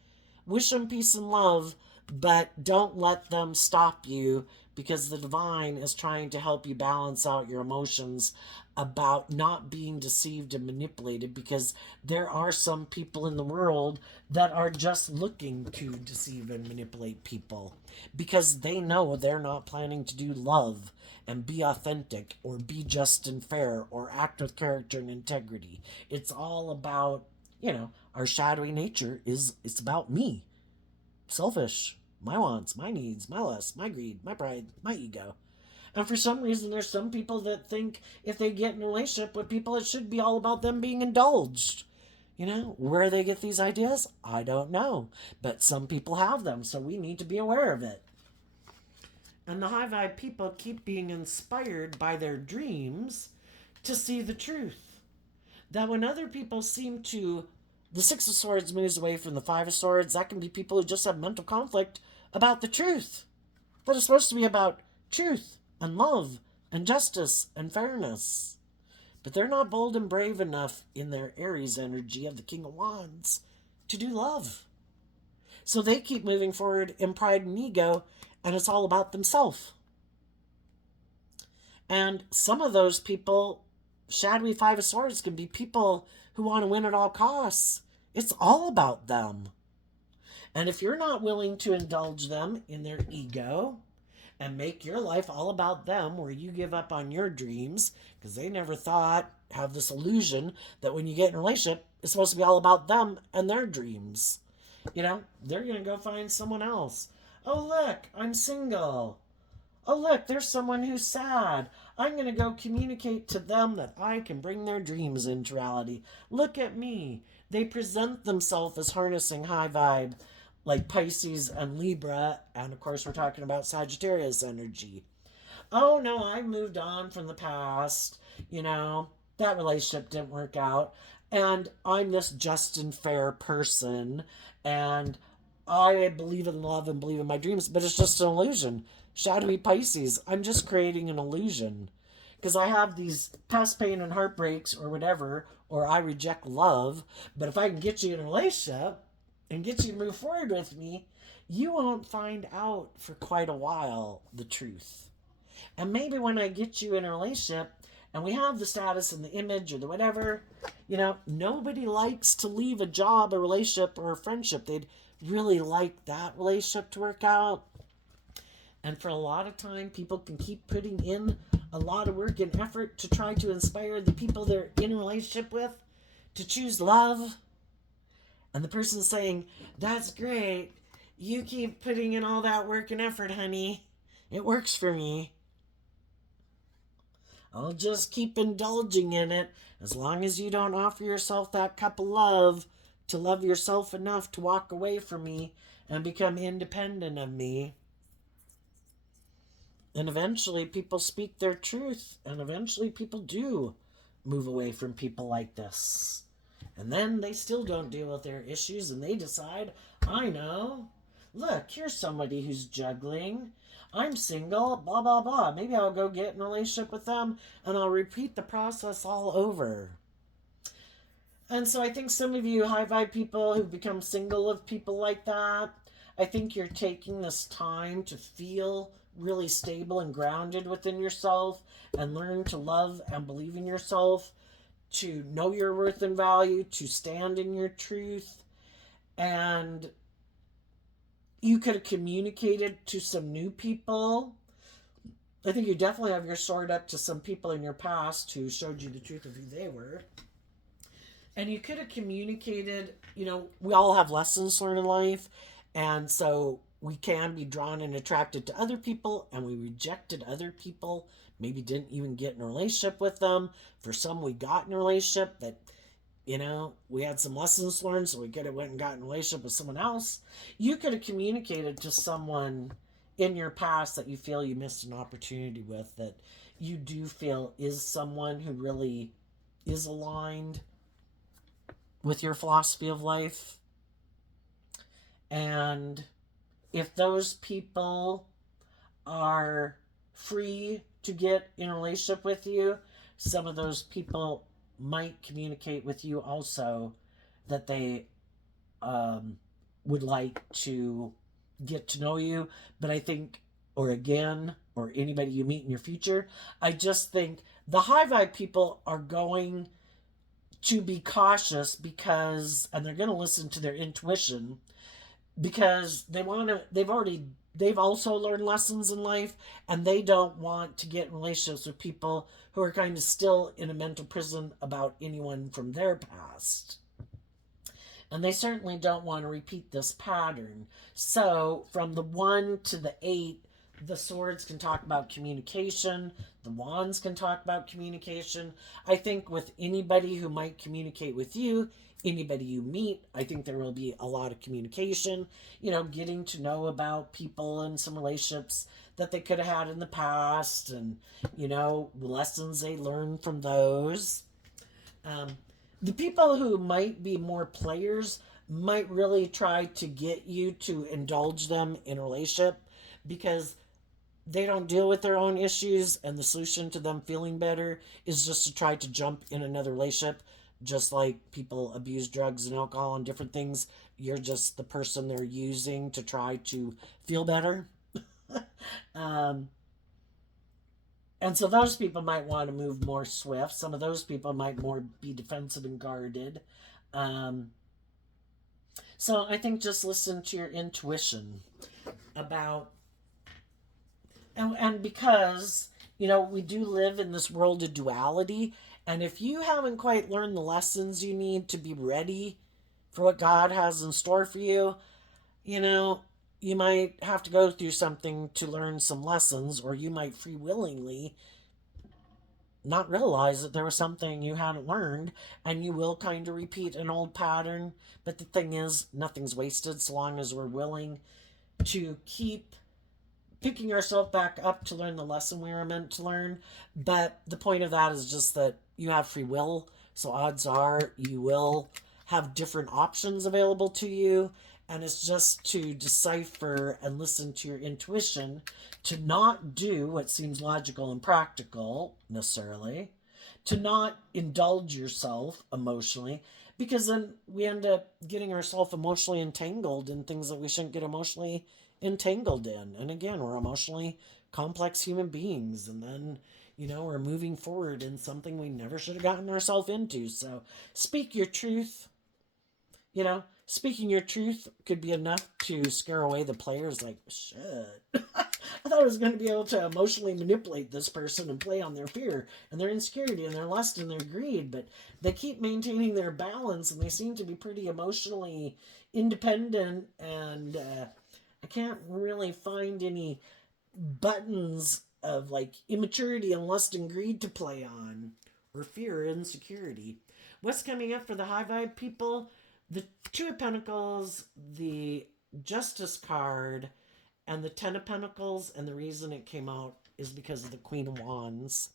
wish them peace and love, but don't let them stop you, because the divine is trying to help you balance out your emotions about not being deceived and manipulated, because there are some people in the world that are just looking to deceive and manipulate people because they know they're not planning to do love and be authentic or be just and fair or act with character and integrity. It's all about, our shadowy nature it's about me. Selfish. My wants, my needs, my lusts, my greed, my pride, my ego. And for some reason, there's some people that think if they get in a relationship with people, it should be all about them being indulged. Where they get these ideas, I don't know. But some people have them, so we need to be aware of it. And the high vibe people keep being inspired by their dreams to see the truth. That when other people seem to The Six of Swords moves away from the Five of Swords. That can be people who just have mental conflict about the truth. That is supposed to be about truth and love and justice and fairness. But they're not bold and brave enough in their Aries energy of the King of Wands to do love. So they keep moving forward in pride and ego, and it's all about themselves. And some of those people, shadowy Five of Swords, can be people who want to win at all costs. It's all about them. And if you're not willing to indulge them in their ego and make your life all about them, where you give up on your dreams, because they never thought, have this illusion that when you get in a relationship, it's supposed to be all about them and their dreams. You know, they're going to go find someone else. Oh, look, I'm single. Oh, look, there's someone who's sad. I'm going to go communicate to them that I can bring their dreams into reality. Look at me. They present themselves as harnessing high vibe, like Pisces and Libra. And of course, we're talking about Sagittarius energy. Oh, no, I've moved on from the past. You know, that relationship didn't work out. And I'm this just and fair person. And I believe in love and believe in my dreams, but it's just an illusion. Shadowy Pisces, I'm just creating an illusion. Because I have these past pain and heartbreaks or whatever, or I reject love. But if I can get you in a relationship and get you to move forward with me, you won't find out for quite a while the truth. And maybe when I get you in a relationship and we have the status and the image or the whatever, you know, nobody likes to leave a job, a relationship, or a friendship. They'd really like that relationship to work out. And for a lot of time, people can keep putting in a lot of work and effort to try to inspire the people they're in a relationship with to choose love. And the person's saying, that's great. You keep putting in all that work and effort, honey. It works for me. I'll just keep indulging in it as long as you don't offer yourself that cup of love to love yourself enough to walk away from me and become independent of me. And eventually people speak their truth, and eventually people do move away from people like this. And then they still don't deal with their issues, and they decide, I know, look, here's somebody who's juggling. I'm single, blah, blah, blah. Maybe I'll go get in a relationship with them, and I'll repeat the process all over. And so I think some of you high vibe people who've become single of people like that, I think you're taking this time to feel really stable and grounded within yourself and learn to love and believe in yourself, to know your worth and value, to stand in your truth. And you could have communicated to some new people. I think you definitely have your sword up to some people in your past who showed you the truth of who they were. And you could have communicated, you know, we all have lessons learned in life. And so we can be drawn and attracted to other people, and we rejected other people, maybe didn't even get in a relationship with them. For some, we got in a relationship that, you know, we had some lessons learned, so we could have went and got in a relationship with someone else. You could have communicated to someone in your past that you feel you missed an opportunity with, that you do feel is someone who really is aligned with your philosophy of life. And if those people are free to get in a relationship with you, some of those people might communicate with you also that they would like to get to know you. But I think, or anybody you meet in your future, I just think the high vibe people are going to be cautious because, and they're going to listen to their intuition, because they've also learned lessons in life, and they don't want to get in relationships with people who are kind of still in a mental prison about anyone from their past. And they certainly don't want to repeat this pattern. So from the 1 to the 8, the swords can talk about communication. The wands can talk about communication. I think with anybody who might communicate with you, anybody you meet, I think there will be a lot of communication, you know, getting to know about people and some relationships that they could have had in the past, and, you know, lessons they learned from those. The people who might be more players might really try to get you to indulge them in a relationship because they don't deal with their own issues, and the solution to them feeling better is just to try to jump in another relationship. Just like people abuse drugs and alcohol and different things, you're just the person they're using to try to feel better. um, and so those people might want to move more swift. Some of those people might more be defensive and guarded. um, so I think just listen to your intuition about, and because we do live in this world of duality, and if you haven't quite learned the lessons you need to be ready for what God has in store for you, you know you might have to go through something to learn some lessons, or you might free willingly not realize that there was something you hadn't learned, and you will kind of repeat an old pattern. But the thing is, nothing's wasted so long as we're willing to keep picking ourselves back up to learn the lesson we were meant to learn. But the point of that is just that you have free will. So odds are you will have different options available to you. And it's just to decipher and listen to your intuition, to not do what seems logical and practical necessarily, to not indulge yourself emotionally, because then we end up getting ourselves emotionally entangled in things that we shouldn't get emotionally entangled in. And again, we're emotionally complex human beings, and then we're moving forward in something we never should have gotten ourselves into. So speak your truth. Speaking your truth could be enough to scare away the players. Like, shit, I thought I was going to be able to emotionally manipulate this person and play on their fear and their insecurity and their lust and their greed, but they keep maintaining their balance, and they seem to be pretty emotionally independent, and I can't really find any buttons of like immaturity and lust and greed to play on, or fear or insecurity. What's coming up for the high vibe people? The Two of Pentacles, the Justice card, and the Ten of Pentacles. And the reason it came out is because of the Queen of Wands.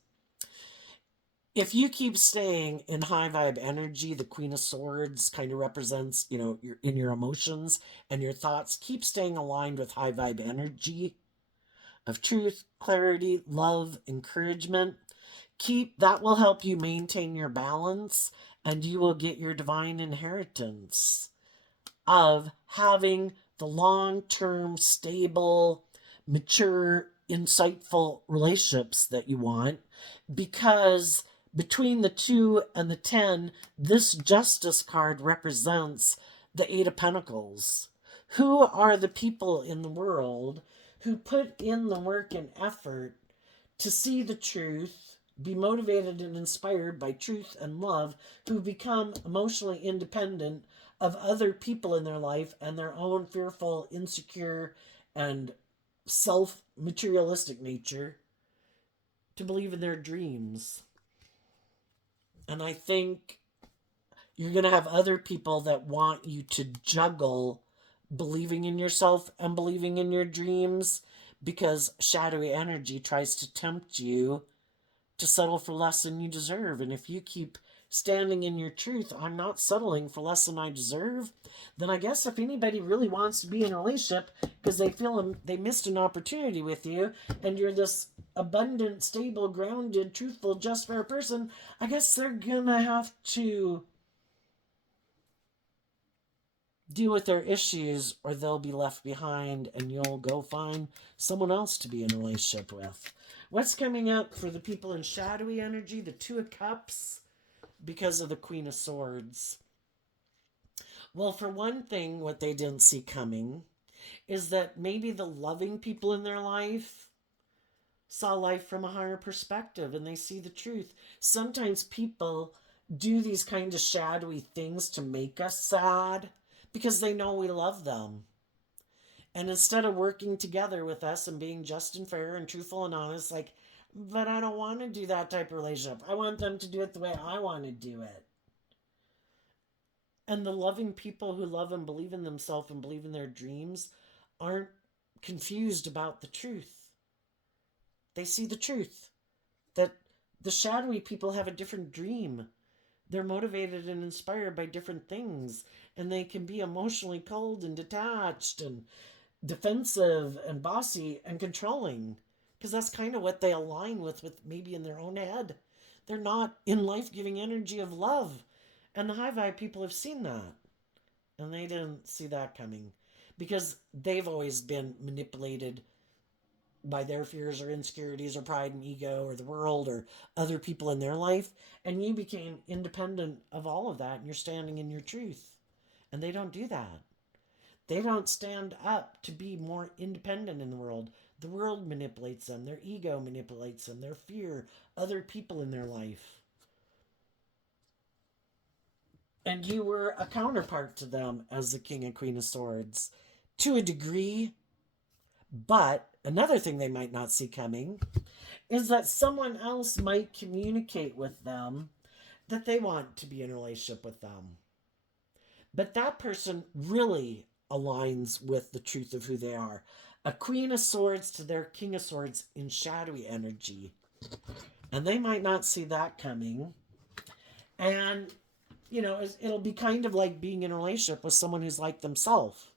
If you keep staying in high vibe energy, the Queen of Swords kind of represents, your emotions and your thoughts. Keep staying aligned with high vibe energy of truth, clarity, love, encouragement. That will help you maintain your balance, and you will get your divine inheritance of having the long-term, stable, mature, insightful relationships that you want, because between the 2 and the 10, this Justice card represents the 8 of Pentacles. Who are the people in the world who put in the work and effort to see the truth, be motivated and inspired by truth and love, who become emotionally independent of other people in their life and their own fearful, insecure, and self-materialistic nature, to believe in their dreams. And I think you're going to have other people that want you to juggle believing in yourself and believing in your dreams, because shadowy energy tries to tempt you to settle for less than you deserve. And if you keep standing in your truth, I'm not settling for less than I deserve, then I guess if anybody really wants to be in a relationship because they feel they missed an opportunity with you, and you're this abundant, stable, grounded, truthful, just, fair person, I guess they're gonna have to deal with their issues, or they'll be left behind and you'll go find someone else to be in a relationship with. What's coming up for the people in shadowy energy? The Two of Cups, because of the Queen of Swords. Well, for one thing, what they didn't see coming is that maybe the loving people in their life saw life from a higher perspective, and they see the truth. Sometimes people do these kind of shadowy things to make us sad because they know we love them. And instead of working together with us and being just and fair and truthful and honest, like, but I don't want to do that type of relationship. I want them to do it the way I want to do it. And the loving people who love and believe in themselves and believe in their dreams aren't confused about the truth. They see the truth. That the shadowy people have a different dream. They're motivated and inspired by different things, and they can be emotionally cold and detached and defensive and bossy and controlling, because that's kind of what they align with maybe in their own head. They're not in life-giving energy of love, and the high vibe people have seen that, and they didn't see that coming because they've always been manipulated by their fears or insecurities or pride and ego or the world or other people in their life, and you became independent of all of that and you're standing in your truth. And they don't do that. They don't stand up to be more independent in the world. The world manipulates them, their ego manipulates them, their fear, other people in their life. And you were a counterpart to them as the King and Queen of Swords to a degree. But another thing they might not see coming is that someone else might communicate with them that they want to be in a relationship with them. But that person really aligns with the truth of who they are. A Queen of Swords to their King of Swords in shadowy energy. And they might not see that coming. And, you know, it'll be kind of like being in a relationship with someone who's like themselves.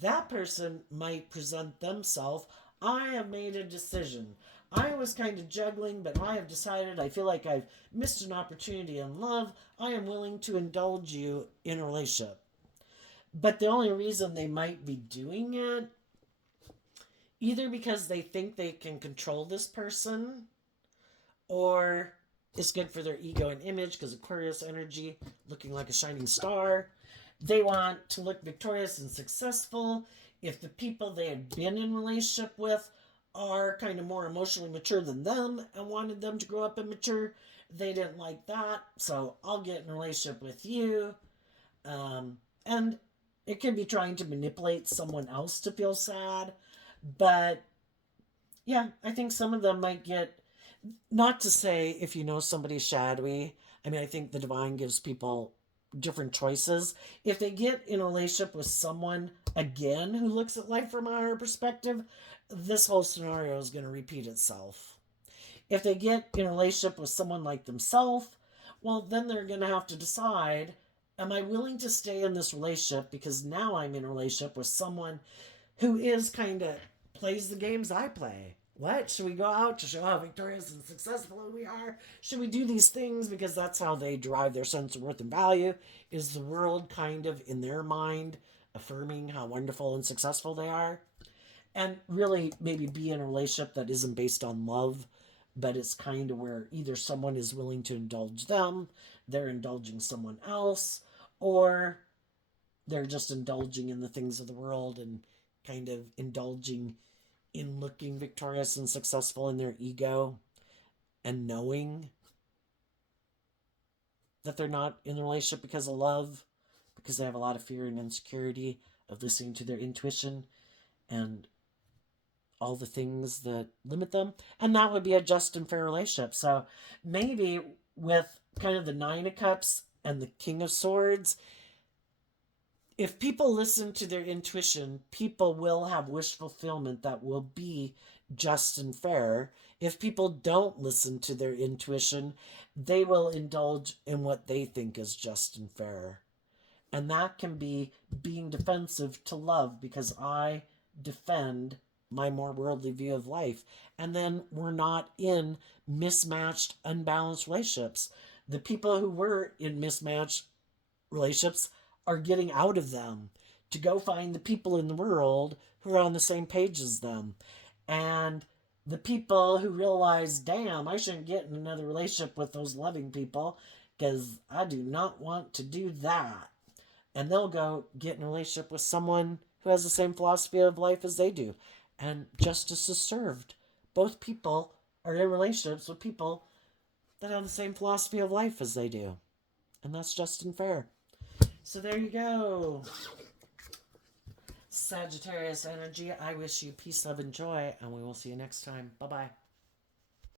That person might present themselves, I have made a decision. I was kind of juggling, but I have decided, I feel like I've missed an opportunity in love. I am willing to indulge you in a relationship. But the only reason they might be doing it, either because they think they can control this person, or it's good for their ego and image because Aquarius energy, looking like a shining star. They want to look victorious and successful. If the people they had been in relationship with are kind of more emotionally mature than them and wanted them to grow up and mature, they didn't like that. So I'll get in a relationship with you. And it can be trying to manipulate someone else to feel sad. But yeah, I think some of them might get, not to say if you know somebody's shadowy, I mean, I think the divine gives people different choices. If they get in a relationship with someone again who looks at life from a higher perspective, this whole scenario is going to repeat itself. If they get in a relationship with someone like themselves, well, then they're going to have to decide, am I willing to stay in this relationship because now I'm in a relationship with someone who is kind of plays the games I play? What? Should we go out to show how victorious and successful we are? Should we do these things because that's how they derive their sense of worth and value? Is the world kind of, in their mind, affirming how wonderful and successful they are? And really maybe be in a relationship that isn't based on love, but it's kind of where either someone is willing to indulge them, they're indulging someone else, or they're just indulging in the things of the world and kind of indulging in looking victorious and successful in their ego and knowing that they're not in the relationship because of love, because they have a lot of fear and insecurity of listening to their intuition and all the things that limit them. And that would be a just and fair relationship. So maybe with kind of the Nine of Cups and the King of Swords, if people listen to their intuition, people will have wish fulfillment that will be just and fair. If people don't listen to their intuition, they will indulge in what they think is just and fair. And that can be being defensive to love because I defend my more worldly view of life. And then we're not in mismatched, unbalanced relationships. The people who were in mismatched relationships are getting out of them to go find the people in the world who are on the same page as them. And the people who realize, damn, I shouldn't get in another relationship with those loving people because I do not want to do that. And they'll go get in a relationship with someone who has the same philosophy of life as they do. And justice is served. Both people are in relationships with people that have the same philosophy of life as they do. And that's just and fair. So there you go. Sagittarius energy. I wish you peace, love, and joy, and we will see you next time. Bye-bye.